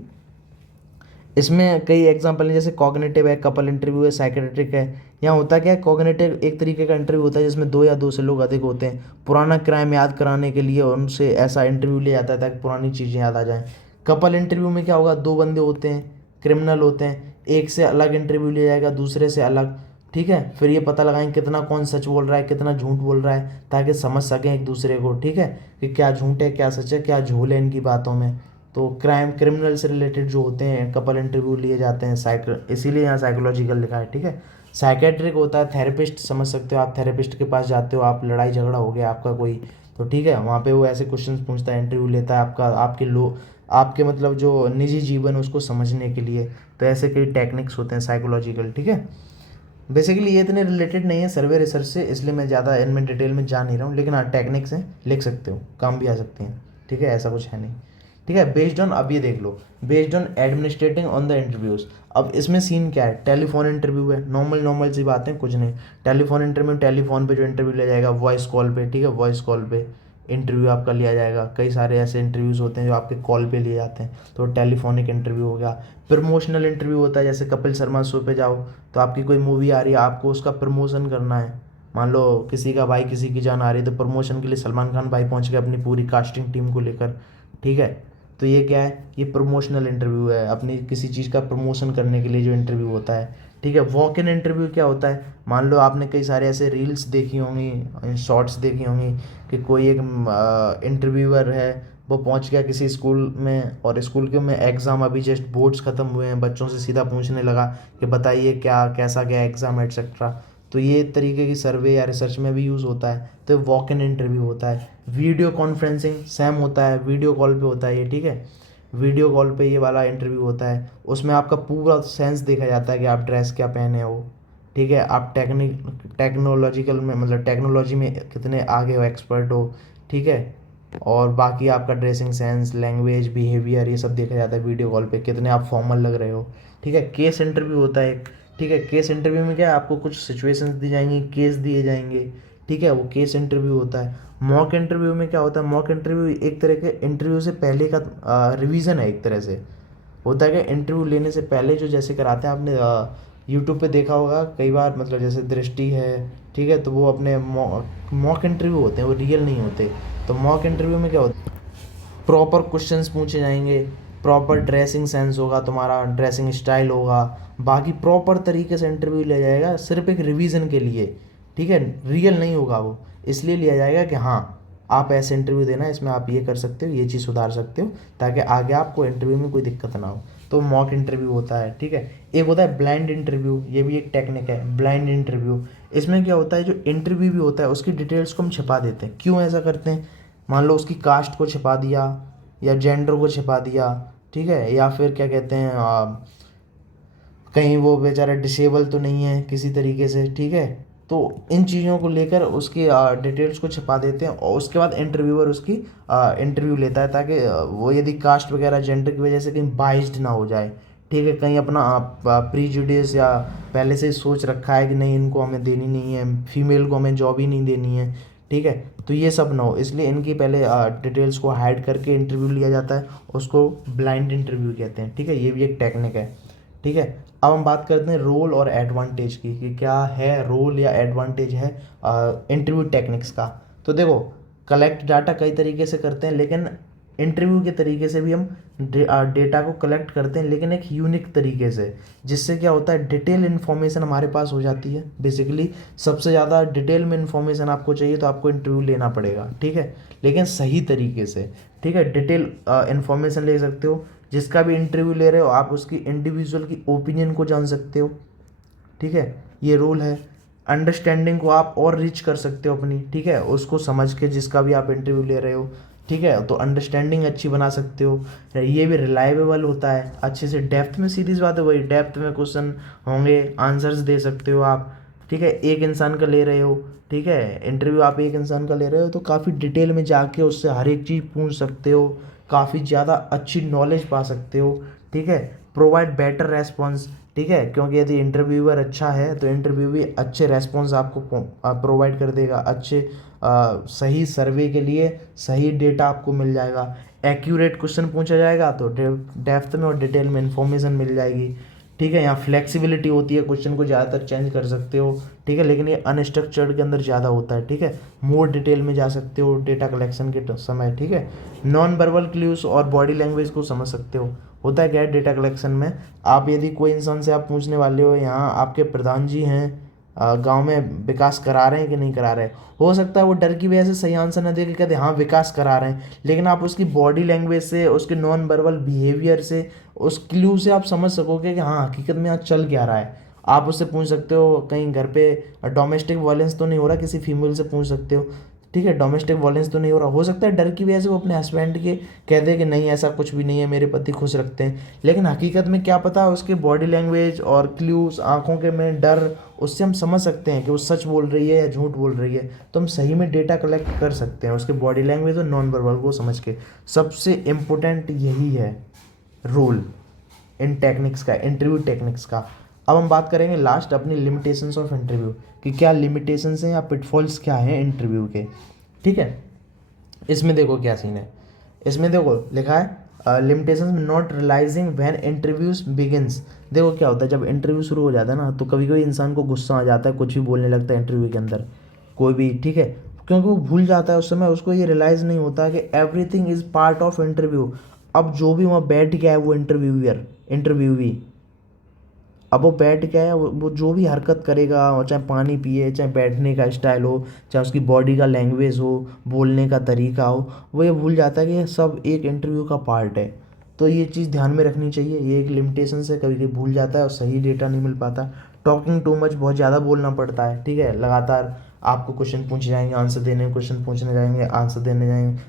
इसमें कई एग्जांपल हैं, जैसे कॉग्निटिव है, कपल इंटरव्यू है, साइकेट्रिक है। यहाँ होता क्या है, कॉग्निटिव एक तरीके का इंटरव्यू होता है जिसमें 2 या 2 से लोग अधिक होते हैं। पुराना क्राइम याद कराने के लिए उनसे ऐसा इंटरव्यू लिया जाता है ताकि पुरानी चीज़ें याद आ जाएं। कपल इंटरव्यू में क्या होगा, 2 बंदे होते हैं, क्रिमिनल होते हैं, एक से अलग इंटरव्यू लिया जाएगा, दूसरे से अलग, ठीक है। फिर ये पता लगाएं कितना कौन सच बोल रहा है, कितना झूठ बोल रहा है, ताकि समझ सकें एक दूसरे को, ठीक है, कि क्या झूठ है क्या सच है, क्या झोल है इनकी बातों में। तो क्रिमिनल से रिलेटेड जो होते हैं कपल इंटरव्यू लिए जाते हैं, इसीलिए यहाँ साइकोलॉजिकल लिखा है, ठीक है। साइकेट्रिक होता है थेरेपिस्ट, समझ सकते हो आप, थेरेपिस्ट के पास जाते हो, आप लड़ाई झगड़ा हो गया आपका कोई, तो ठीक है, वहाँ पे वो ऐसे क्वेश्चंस पूछता है, इंटरव्यू लेता है आपका, आपके मतलब जो निजी जीवन है उसको समझने के लिए। तो ऐसे कई टेक्निक्स होते हैं साइकोलॉजिकल, ठीक है। बेसिकली ये इतने रिलेटेड नहीं है सर्वे रिसर्च से, इसलिए मैं ज़्यादा इनमें डिटेल में जा नहीं रहा हूँ, लेकिन हाँ टेक्निक्स हैं, लिख सकते हो, काम भी आ सकती हैं, ठीक है, ऐसा कुछ है नहीं, ठीक है। बेस्ड ऑन, अब ये देख लो, based on administrating on the interviews. अब इसमें सीन क्या है, टेलीफोन इंटरव्यू है, नॉर्मल सी बातें, कुछ नहीं। टेलीफोन इंटरव्यू, टेलीफोन पे जो इंटरव्यू लिया जाएगा, वॉइस कॉल पे, ठीक है, वॉइस कॉल पे इंटरव्यू आपका लिया जाएगा। कई सारे ऐसे इंटरव्यूज़ होते हैं जो आपके कॉल पे लिए जाते हैं, तो टेलीफोनिक इंटरव्यू हो गया। प्रमोशनल इंटरव्यू होता है, जैसे कपिल शर्मा शो पे जाओ तो आपकी कोई मूवी आ रही है, आपको उसका प्रमोशन करना है, मान लो किसी का भाई किसी की जान आ रही है, तो प्रमोशन के लिए सलमान खान भाई पहुंच गए अपनी पूरी कास्टिंग टीम को लेकर, ठीक है। तो ये क्या है, ये प्रमोशनल इंटरव्यू है, अपनी किसी चीज़ का प्रमोशन करने के लिए जो इंटरव्यू होता है, ठीक है। वॉक इन इंटरव्यू क्या होता है, मान लो आपने कई सारे ऐसे रील्स देखी होंगी, शॉर्ट्स देखी होंगी कि कोई एक इंटरव्यूअर है, वो पहुंच गया किसी स्कूल में और स्कूल के में एग्ज़ाम अभी जस्ट बोर्ड्स ख़त्म हुए हैं, बच्चों से सीधा पूछने लगा कि बताइए क्या कैसा गया एग्ज़ाम एटसेट्रा। तो ये तरीके की सर्वे या रिसर्च में भी यूज़ होता है, तो वॉक इन इंटरव्यू होता है। वीडियो कॉन्फ्रेंसिंग सेम होता है, वीडियो कॉल पे होता है ये, ठीक है। वीडियो कॉल पे ये वाला इंटरव्यू होता है, उसमें आपका पूरा सेंस देखा जाता है कि आप ड्रेस क्या पहने हो, ठीक है, आप टेक्नोलॉजिकल में मतलब टेक्नोलॉजी में कितने आगे हो, एक्सपर्ट हो, ठीक है, और बाकी आपका ड्रेसिंग सेंस, लैंग्वेज, बिहेवियर, ये सब देखा जाता है वीडियो कॉल पे, कितने आप फॉर्मल लग रहे हो, ठीक है। केस इंटरव्यू होता है एक, ठीक है। केस इंटरव्यू में क्या है, आपको कुछ सिचुएशंस दी जाएंगी, केस दिए जाएंगे, ठीक है, वो केस इंटरव्यू होता है। मॉक इंटरव्यू में क्या होता है, मॉक इंटरव्यू एक तरह के इंटरव्यू से पहले का रिवीजन है एक तरह से, होता है कि इंटरव्यू लेने से पहले जो जैसे कराते हैं, आपने यूट्यूब पे देखा होगा कई बार, मतलब जैसे दृष्टि है, ठीक है, तो वो अपने मॉक इंटरव्यू होते हैं, वो रियल नहीं होते। तो मॉक इंटरव्यू में क्या होता है, प्रॉपर क्वेश्चंस पूछे जाएंगे, प्रॉपर ड्रेसिंग सेंस होगा, तुम्हारा ड्रेसिंग स्टाइल होगा, बाकी प्रॉपर तरीके से इंटरव्यू लिया जाएगा सिर्फ एक रिवीजन के लिए, ठीक है, रियल नहीं होगा वो, इसलिए लिया जाएगा कि हाँ आप ऐसे इंटरव्यू देना, इसमें आप ये कर सकते हो, ये चीज़ सुधार सकते हो, ताकि आगे आपको इंटरव्यू में कोई दिक्कत ना हो। तो मॉक इंटरव्यू होता है, ठीक है। एक होता है ब्लाइंड इंटरव्यू, ये भी एक टेक्निक है, ब्लाइंड इंटरव्यू। इसमें क्या होता है, जो इंटरव्यू भी होता है उसकी डिटेल्स को हम छिपा देते हैं। क्यों ऐसा करते हैं, मान लो उसकी कास्ट को छिपा दिया, या जेंडर को छिपा दिया, ठीक है, या फिर क्या कहते हैं कहीं वो बेचारा डिसेबल तो नहीं है किसी तरीके से, ठीक है। तो इन चीज़ों को लेकर उसकी डिटेल्स को छिपा देते हैं, और उसके बाद इंटरव्यूअर उसकी इंटरव्यू लेता है, ताकि वो यदि कास्ट वगैरह जेंडर की वजह से कहीं बाइस्ड ना हो जाए, ठीक है, कहीं अपना प्रीजुडिस या पहले से ही सोच रखा है कि नहीं इनको हमें देनी नहीं है, फीमेल को हमें जॉब ही नहीं देनी है, ठीक है, तो ये सब ना हो, इसलिए इनकी पहले डिटेल्स को हाइड करके इंटरव्यू लिया जाता है, उसको ब्लाइंड इंटरव्यू कहते हैं, ठीक है, ये भी एक टेक्निक है, ठीक है। अब हम बात करते हैं रोल और एडवांटेज की, कि क्या है रोल या एडवांटेज है इंटरव्यू टेक्निक्स का। तो देखो, कलेक्ट डाटा कई तरीके से करते हैं, लेकिन इंटरव्यू के तरीके से भी हम डेटा को कलेक्ट करते हैं, लेकिन एक यूनिक तरीके से, जिससे क्या होता है, डिटेल इन्फॉर्मेशन हमारे पास हो जाती है। बेसिकली सबसे ज़्यादा डिटेल में इन्फॉर्मेशन आपको चाहिए तो आपको इंटरव्यू लेना पड़ेगा, ठीक है, लेकिन सही तरीके से, ठीक है, डिटेल इन्फॉर्मेशन ले सकते हो। जिसका भी इंटरव्यू ले रहे हो आप उसकी इंडिविजुअल की ओपिनियन को जान सकते हो, ठीक है, ये रोल है। अंडरस्टैंडिंग को आप और रिच कर सकते हो अपनी, ठीक है, उसको समझ के जिसका भी आप इंटरव्यू ले रहे हो, ठीक है, तो अंडरस्टैंडिंग अच्छी बना सकते हो। ये भी रिलायबल होता है अच्छे से, डेप्थ में सीरीज बात है, वही डेप्थ में क्वेश्चन होंगे, आंसर्स दे सकते हो आप, ठीक है, एक इंसान का ले रहे हो, ठीक है, इंटरव्यू आप एक इंसान का ले रहे हो तो काफ़ी डिटेल में जाके उससे हर एक चीज़ पूछ सकते हो, काफ़ी ज़्यादा अच्छी नॉलेज पा सकते हो, ठीक है, प्रोवाइड बेटर रेस्पॉन्स, ठीक है, क्योंकि यदि इंटरव्यूअर अच्छा है तो इंटरव्यू भी अच्छे रेस्पॉन्स आपको प्रोवाइड कर देगा, अच्छे सही सर्वे के लिए सही डेटा आपको मिल जाएगा, एक्यूरेट क्वेश्चन पूछा जाएगा तो डेप्थ में और डिटेल में इंफॉर्मेशन मिल जाएगी, ठीक है। यहाँ फ्लेक्सिबिलिटी होती है, क्वेश्चन को ज़्यादातर चेंज कर सकते हो, ठीक है, लेकिन ये अनस्ट्रक्चर्ड के अंदर ज़्यादा होता है, ठीक है, मोर डिटेल में जा सकते हो डेटा कलेक्शन के समय, ठीक है। नॉन वर्बल क्लूज और बॉडी लैंग्वेज को समझ सकते हो। होता है क्या है डेटा कलेक्शन में, आप यदि कोई इंसान से आप पूछने वाले हो, यहाँ आपके प्रधान जी हैं, गांव में विकास करा रहे हैं कि नहीं करा रहे, हो सकता है वो डर की वजह से सही आंसर न दे के कहते हाँ विकास करा रहे हैं, लेकिन आप उसकी बॉडी लैंग्वेज से, उसके नॉन वर्बल बिहेवियर से, उस क्लू से आप समझ सकोगे कि हाँ हकीकत में यहाँ चल क्या रहा है। आप उससे पूछ सकते हो कहीं घर पे डोमेस्टिक वायलेंस तो नहीं हो रहा, किसी फीमेल से पूछ सकते हो, ठीक है, डोमेस्टिक वायलेंस तो नहीं हो रहा, हो सकता है डर की वजह से वो अपने हस्बैंड के कह दे कि नहीं ऐसा कुछ भी नहीं है, मेरे पति खुश रखते हैं, लेकिन हकीकत में क्या पता उसके बॉडी लैंग्वेज और क्लूज, आंखों के में डर, उससे हम समझ सकते हैं कि वो सच बोल रही है या झूठ बोल रही है, तो हम सही में डेटा कलेक्ट कर सकते हैं उसके बॉडी लैंग्वेज और नॉन वर्बल को समझ के। सबसे इम्पोर्टेंट यही है रोल इन टेक्निक्स का, इंटरव्यू टेक्निक्स का। अब हम बात करेंगे लास्ट अपनी लिमिटेशंस ऑफ इंटरव्यू, कि क्या लिमिटेशंस हैं या पिटफॉल्स क्या हैं इंटरव्यू के, ठीक है। इसमें देखो क्या सीन है, इसमें देखो लिखा है limitations not realising when interviews begins. देखो क्या होता है जब इंटरव्यू शुरू हो जाता है ना, तो कभी कभी इंसान को गुस्सा आ जाता है, कुछ भी बोलने लगता है इंटरव्यू के अंदर, कोई भी, ठीक है, क्योंकि वो भूल जाता है उस समय, उसको ये रियलाइज़ नहीं होता कि everything is part of interview. अब जो भी वहाँ बैठ गया है वो इंटरव्यूवी, अब वो बैठ गया है, वो जो भी हरकत करेगा, और चाहे पानी पिए, चाहे बैठने का स्टाइल हो, चाहे उसकी बॉडी का लैंग्वेज हो, बोलने का तरीका हो, वो ये भूल जाता है कि ये सब एक इंटरव्यू का पार्ट है। तो ये चीज़ ध्यान में रखनी चाहिए, ये एक लिमिटेशन से कभी कभी भूल जाता है और सही डेटा नहीं मिल पाता। टॉकिंग टू मच, बहुत ज़्यादा बोलना पड़ता है, ठीक है, लगातार आपको क्वेश्चन पूछे जाएंगे, आंसर देने, क्वेश्चन पूछने जाएंगे, आंसर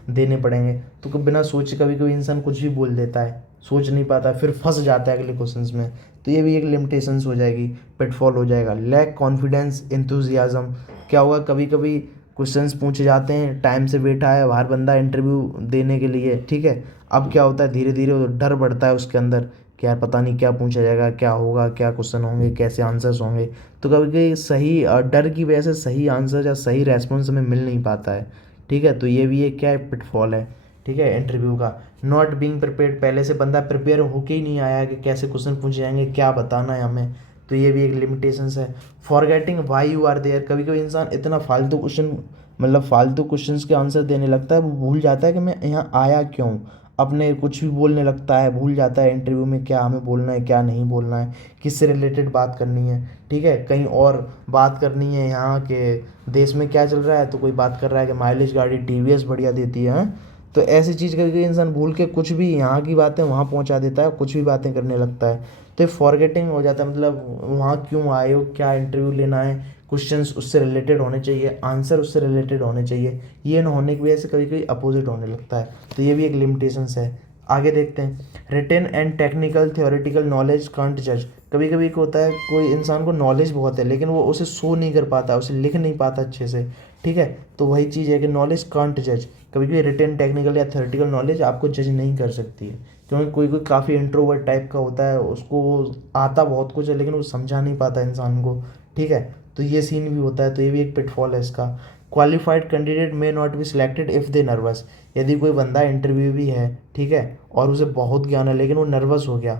देने पड़ेंगे, तो बिना सोचे कभी कभी इंसान कुछ भी बोल देता है, सोच नहीं पाता, फिर फंस जाता है अगले क्वेश्चंस में, तो ये भी एक लिमिटेशंस हो जाएगी, पिटफॉल हो जाएगा। लैक कॉन्फिडेंस इंथुजियाज्म, क्या होगा कभी कभी क्वेश्चंस पूछे जाते हैं, टाइम से बैठा है बाहर बंदा इंटरव्यू देने के लिए, ठीक है, अब क्या होता है धीरे धीरे डर बढ़ता है उसके अंदर कि यार पता नहीं क्या पूछा जाएगा, क्या होगा, क्या क्वेश्चन होंगे, कैसे आंसर्स होंगे, तो कभी कभी सही डर की वजह से सही आंसर या सही रेस्पॉन्स हमें मिल नहीं पाता है, ठीक है, तो ये भी एक क्या है पिटफॉल है। ठीक है, इंटरव्यू का। नॉट बीइंग प्रिपेयर्ड, पहले से बंदा प्रिपेयर होके ही नहीं आया कि कैसे क्वेश्चन पूछे जाएंगे, क्या बताना है हमें, तो ये भी एक लिमिटेशंस है। Forgetting why you are there, कभी कभी इंसान इतना फालतू क्वेश्चन, मतलब फालतू क्वेश्चंस के आंसर देने लगता है, वो भूल जाता है कि मैं यहाँ आया क्यों, अपने कुछ भी बोलने लगता है, भूल जाता है इंटरव्यू में क्या हमें बोलना है क्या नहीं बोलना है, किससे रिलेटेड बात करनी है, ठीक है, कहीं और बात करनी है, यहाँ के देश में क्या चल रहा है, तो कोई बात कर रहा है कि माइलेज गाड़ी टीवीएस बढ़िया देती है, हाँ? तो ऐसी चीज़ करके इंसान भूल के कुछ भी यहाँ की बातें वहाँ पहुँचा देता है, कुछ भी बातें करने लगता है, तो ये फॉरगेटिंग हो जाता है। मतलब वहाँ क्यों आए हो, क्या इंटरव्यू लेना है, क्वेश्चंस उससे रिलेटेड होने चाहिए, आंसर उससे रिलेटेड होने चाहिए, ये ना होने की वजह से कभी कभी अपोजिट होने लगता है, तो ये भी एक लिमिटेशंस है। आगे देखते हैं, written and technical theoretical knowledge can't जज, कभी कभी क्या होता है, कोई इंसान को नॉलेज बहुत है लेकिन वो उसे शो नहीं कर पाता, उसे लिख नहीं पाता अच्छे से, ठीक है, तो वही चीज़ है कि नॉलेज कांट जज, कभी कभी रिटेन टेक्निकल या थियोरेटिकल नॉलेज आपको जज नहीं कर सकती है, क्योंकि कोई कोई काफ़ी इंट्रोवर्ट टाइप का होता है, उसको आता बहुत कुछ है लेकिन वो समझा नहीं पाता इंसान को, ठीक है, तो ये सीन भी होता है, तो ये भी एक पिटफॉल है इसका। Qualified candidate may not be selected if they nervous, यदि कोई बंदा इंटरव्यू भी है, ठीक है, और उसे बहुत ज्ञान है लेकिन वो नर्वस हो गया,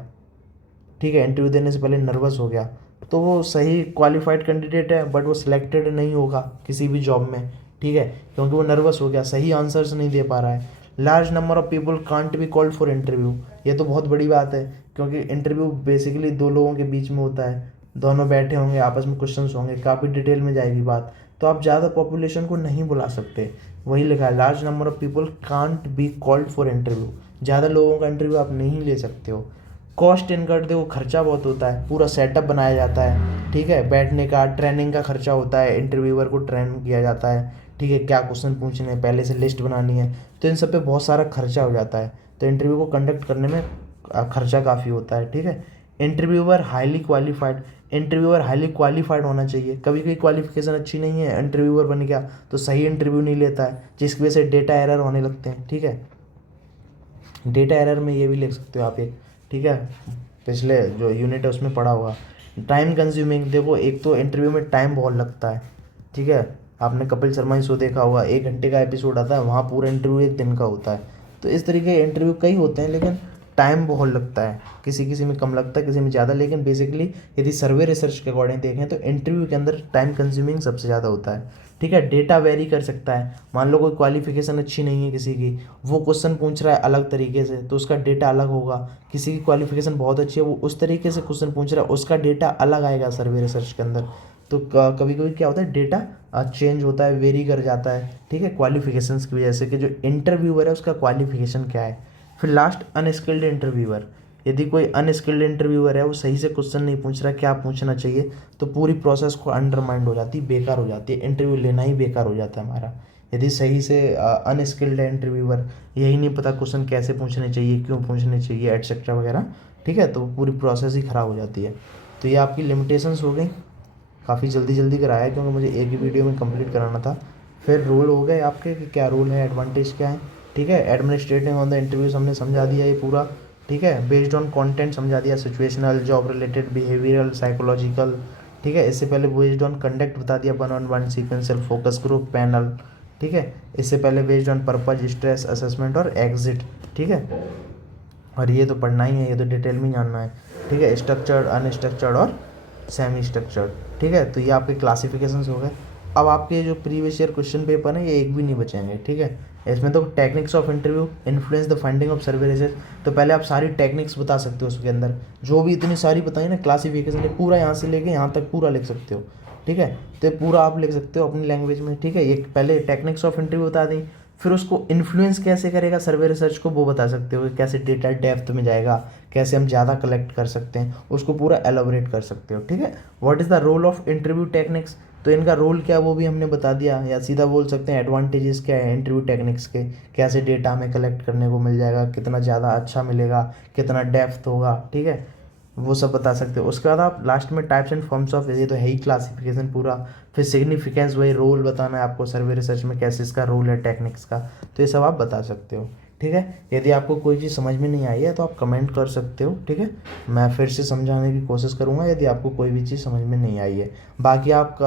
ठीक है, इंटरव्यू देने से पहले नर्वस हो गया, तो वो सही क्वालिफाइड कैंडिडेट है बट वो सिलेक्टेड नहीं होगा किसी भी जॉब में, ठीक है, क्योंकि वो नर्वस हो गया, सही आंसर्स नहीं दे पा रहा है। Large number of people can't be called for interview, ये तो बहुत बड़ी बात है, क्योंकि इंटरव्यू बेसिकली दो लोगों के बीच में होता है, दोनों बैठे होंगे, आपस में क्वेश्चंस होंगे, काफ़ी डिटेल में जाएगी बात, तो आप ज़्यादा पॉपुलेशन को नहीं बुला सकते, वही लिखा है, large number of people can't be called for interview, ज़्यादा लोगों का इंटरव्यू आप नहीं ले सकते हो। कॉस्ट इनकट देखो, खर्चा बहुत होता है, पूरा सेटअप बनाया जाता है, ठीक है, बैठने का, ट्रेनिंग का खर्चा होता है, इंटरव्यूअर को ट्रेन किया जाता है, ठीक है, क्या क्वेश्चन पूछने हैं, पहले से लिस्ट बनानी है, तो इन सब पे बहुत सारा खर्चा हो जाता है, तो इंटरव्यू को कंडक्ट करने में खर्चा काफ़ी होता है, ठीक है। Interviewer highly qualified, interviewer highly qualified होना चाहिए, कभी कभी क्वालिफिकेशन अच्छी नहीं है, इंटरव्यूअर बन गया तो सही इंटरव्यू नहीं लेता है, जिसकी वजह से डेटा एरर होने लगते हैं, ठीक है, डेटा एरर में ये भी लिख सकते हो आप एक, ठीक है, पिछले जो यूनिट है उसमें पढ़ा होगा। टाइम कंज्यूमिंग, देखो एक तो इंटरव्यू में टाइम बहुत लगता है, ठीक है, आपने कपिल शर्मा शो देखा होगा, 1 घंटे का एपिसोड आता है, वहाँ पूरा इंटरव्यू 1 दिन का होता है, तो इस तरीके के इंटरव्यू कई होते हैं लेकिन टाइम बहुत लगता है, किसी किसी में कम लगता है, किसी में ज़्यादा, लेकिन बेसिकली यदि सर्वे रिसर्च के अकॉर्डिंग देखें तो इंटरव्यू के अंदर टाइम कंज्यूमिंग सबसे ज़्यादा होता है, ठीक है। डेटा वेरी कर सकता है, मान लो कोई क्वालिफिकेशन अच्छी नहीं है किसी की, वो क्वेश्चन पूछ रहा है अलग तरीके से तो उसका डेटा अलग होगा, किसी की क्वालिफिकेशन बहुत अच्छी है वो उस तरीके से क्वेश्चन पूछ रहा है उसका डेटा अलग आएगा सर्वे रिसर्च के अंदर, तो कभी कभी क्या होता है डेटा चेंज होता है, वेरी कर जाता है, ठीक है, क्वालिफिकेशंस की वजह से कि जो इंटरव्यूअर है उसका क्वालिफिकेशन क्या है। फिर लास्ट अनस्किल्ड इंटरव्यूअर, यदि कोई अनस्किल्ड इंटरव्यूअर है वो सही से क्वेश्चन नहीं पूछ रहा क्या पूछना चाहिए, तो पूरी प्रोसेस को अंडरमाइंड हो जाती है, बेकार हो जाती है, इंटरव्यू लेना ही बेकार हो जाता है हमारा, यदि सही से अनस्किल्ड है इंटरव्यूअर, यही नहीं पता क्वेश्चन कैसे पूछने चाहिए, क्यों पूछने चाहिए, एटसेट्रा वगैरह, ठीक है, तो पूरी प्रोसेस ही ख़राब हो जाती है। तो ये आपकी लिमिटेशंस हो गई, काफ़ी जल्दी जल्दी कराया क्योंकि मुझे एक ही वीडियो में कंप्लीट कराना था। फिर रूल हो गए आपके कि क्या रूल है, एडवांटेज क्या है, ठीक है, एडमिनिस्ट्रेटिंग ऑन द इंटरव्यूज हमने समझा दिया ये पूरा, ठीक है, बेस्ड ऑन कंटेंट समझा दिया, situational, job related, behavioural, psychological, ठीक है, इससे पहले बेस्ड ऑन कंडक्ट बता दिया, 1-on-1 sequential, focus group, panel, ठीक है, इससे पहले based on purpose, stress, assessment और एग्जिट, ठीक है, और ये तो पढ़ना ही है, ये तो डिटेल में जानना है, ठीक है, स्ट्रक्चर्ड, अनस्ट्रक्चर्ड और सेमी स्ट्रक्चर्ड, ठीक है, तो ये आपके क्लासिफिकेशंस हो गए। अब आपके जो प्रीवियस ईयर क्वेश्चन पेपर है ये एक भी नहीं बचेंगे, ठीक है, इसमें तो techniques of interview, influence the finding of survey research, तो पहले आप सारी टेक्निक्स बता सकते हो उसके अंदर, जो भी इतनी सारी बताई ना क्लासिफिकेशन, पूरा यहाँ से लेके यहाँ तक पूरा लिख सकते हो, ठीक है, तो ये पूरा आप लिख सकते हो अपनी लैंग्वेज में, ठीक है, ये पहले टेक्निक्स ऑफ इंटरव्यू बता दी, फिर उसको इन्फ्लुएंस कैसे करेगा सर्वे रिसर्च को वो बता सकते हो, कि कैसे डेटा डेप्थ में जाएगा, कैसे हम ज़्यादा कलेक्ट कर सकते हैं, उसको पूरा एलोबरेट कर सकते हो, ठीक है। What is the role of interview techniques, तो इनका रोल क्या है वो भी हमने बता दिया, या सीधा बोल सकते हैं एडवांटेजेस क्या है इंटरव्यू टेक्निक्स के, कैसे डेटा हमें कलेक्ट करने को मिल जाएगा, कितना ज़्यादा अच्छा मिलेगा, कितना डेप्थ होगा, ठीक है, वो सब बता सकते हो। उसके बाद आप लास्ट में टाइप्स एंड फॉर्म्स ऑफ, ये तो है ही क्लासिफिकेशन पूरा, फिर सिग्निफिकेंस, वही रोल बताना है आपको सर्वे रिसर्च में कैसे इसका रोल है टेक्निक्स का, तो ये सब आप बता सकते हो, ठीक है। यदि आपको कोई चीज़ समझ में नहीं आई है तो आप कमेंट कर सकते हो, ठीक है, मैं फिर से समझाने की कोशिश करूँगा यदि आपको कोई भी चीज़ समझ में नहीं आई है। बाकी आप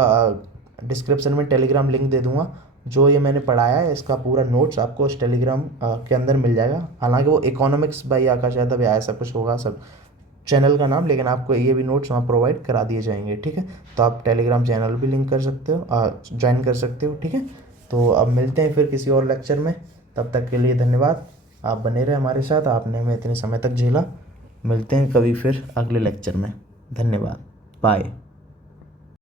डिस्क्रिप्शन में टेलीग्राम लिंक दे दूँगा, जो ये मैंने पढ़ाया है इसका पूरा नोट्स आपको इस टेलीग्राम के अंदर मिल जाएगा। हालांकि वो इकोनॉमिक्स बाई आकाश यादव या ऐसा कुछ होगा सब चैनल का नाम, लेकिन आपको ये भी नोट्स वहाँ प्रोवाइड करा दिए जाएंगे, ठीक है। तो आप टेलीग्राम चैनल भी लिंक कर सकते हो, ज्वाइन कर सकते हो, ठीक है। तो अब मिलते हैं फिर किसी और लेक्चर में, तब तक के लिए धन्यवाद। आप बने रहे हमारे साथ, आपने हमें इतने समय तक झेला। मिलते हैं कभी फिर अगले लेक्चर में। धन्यवाद, बाय।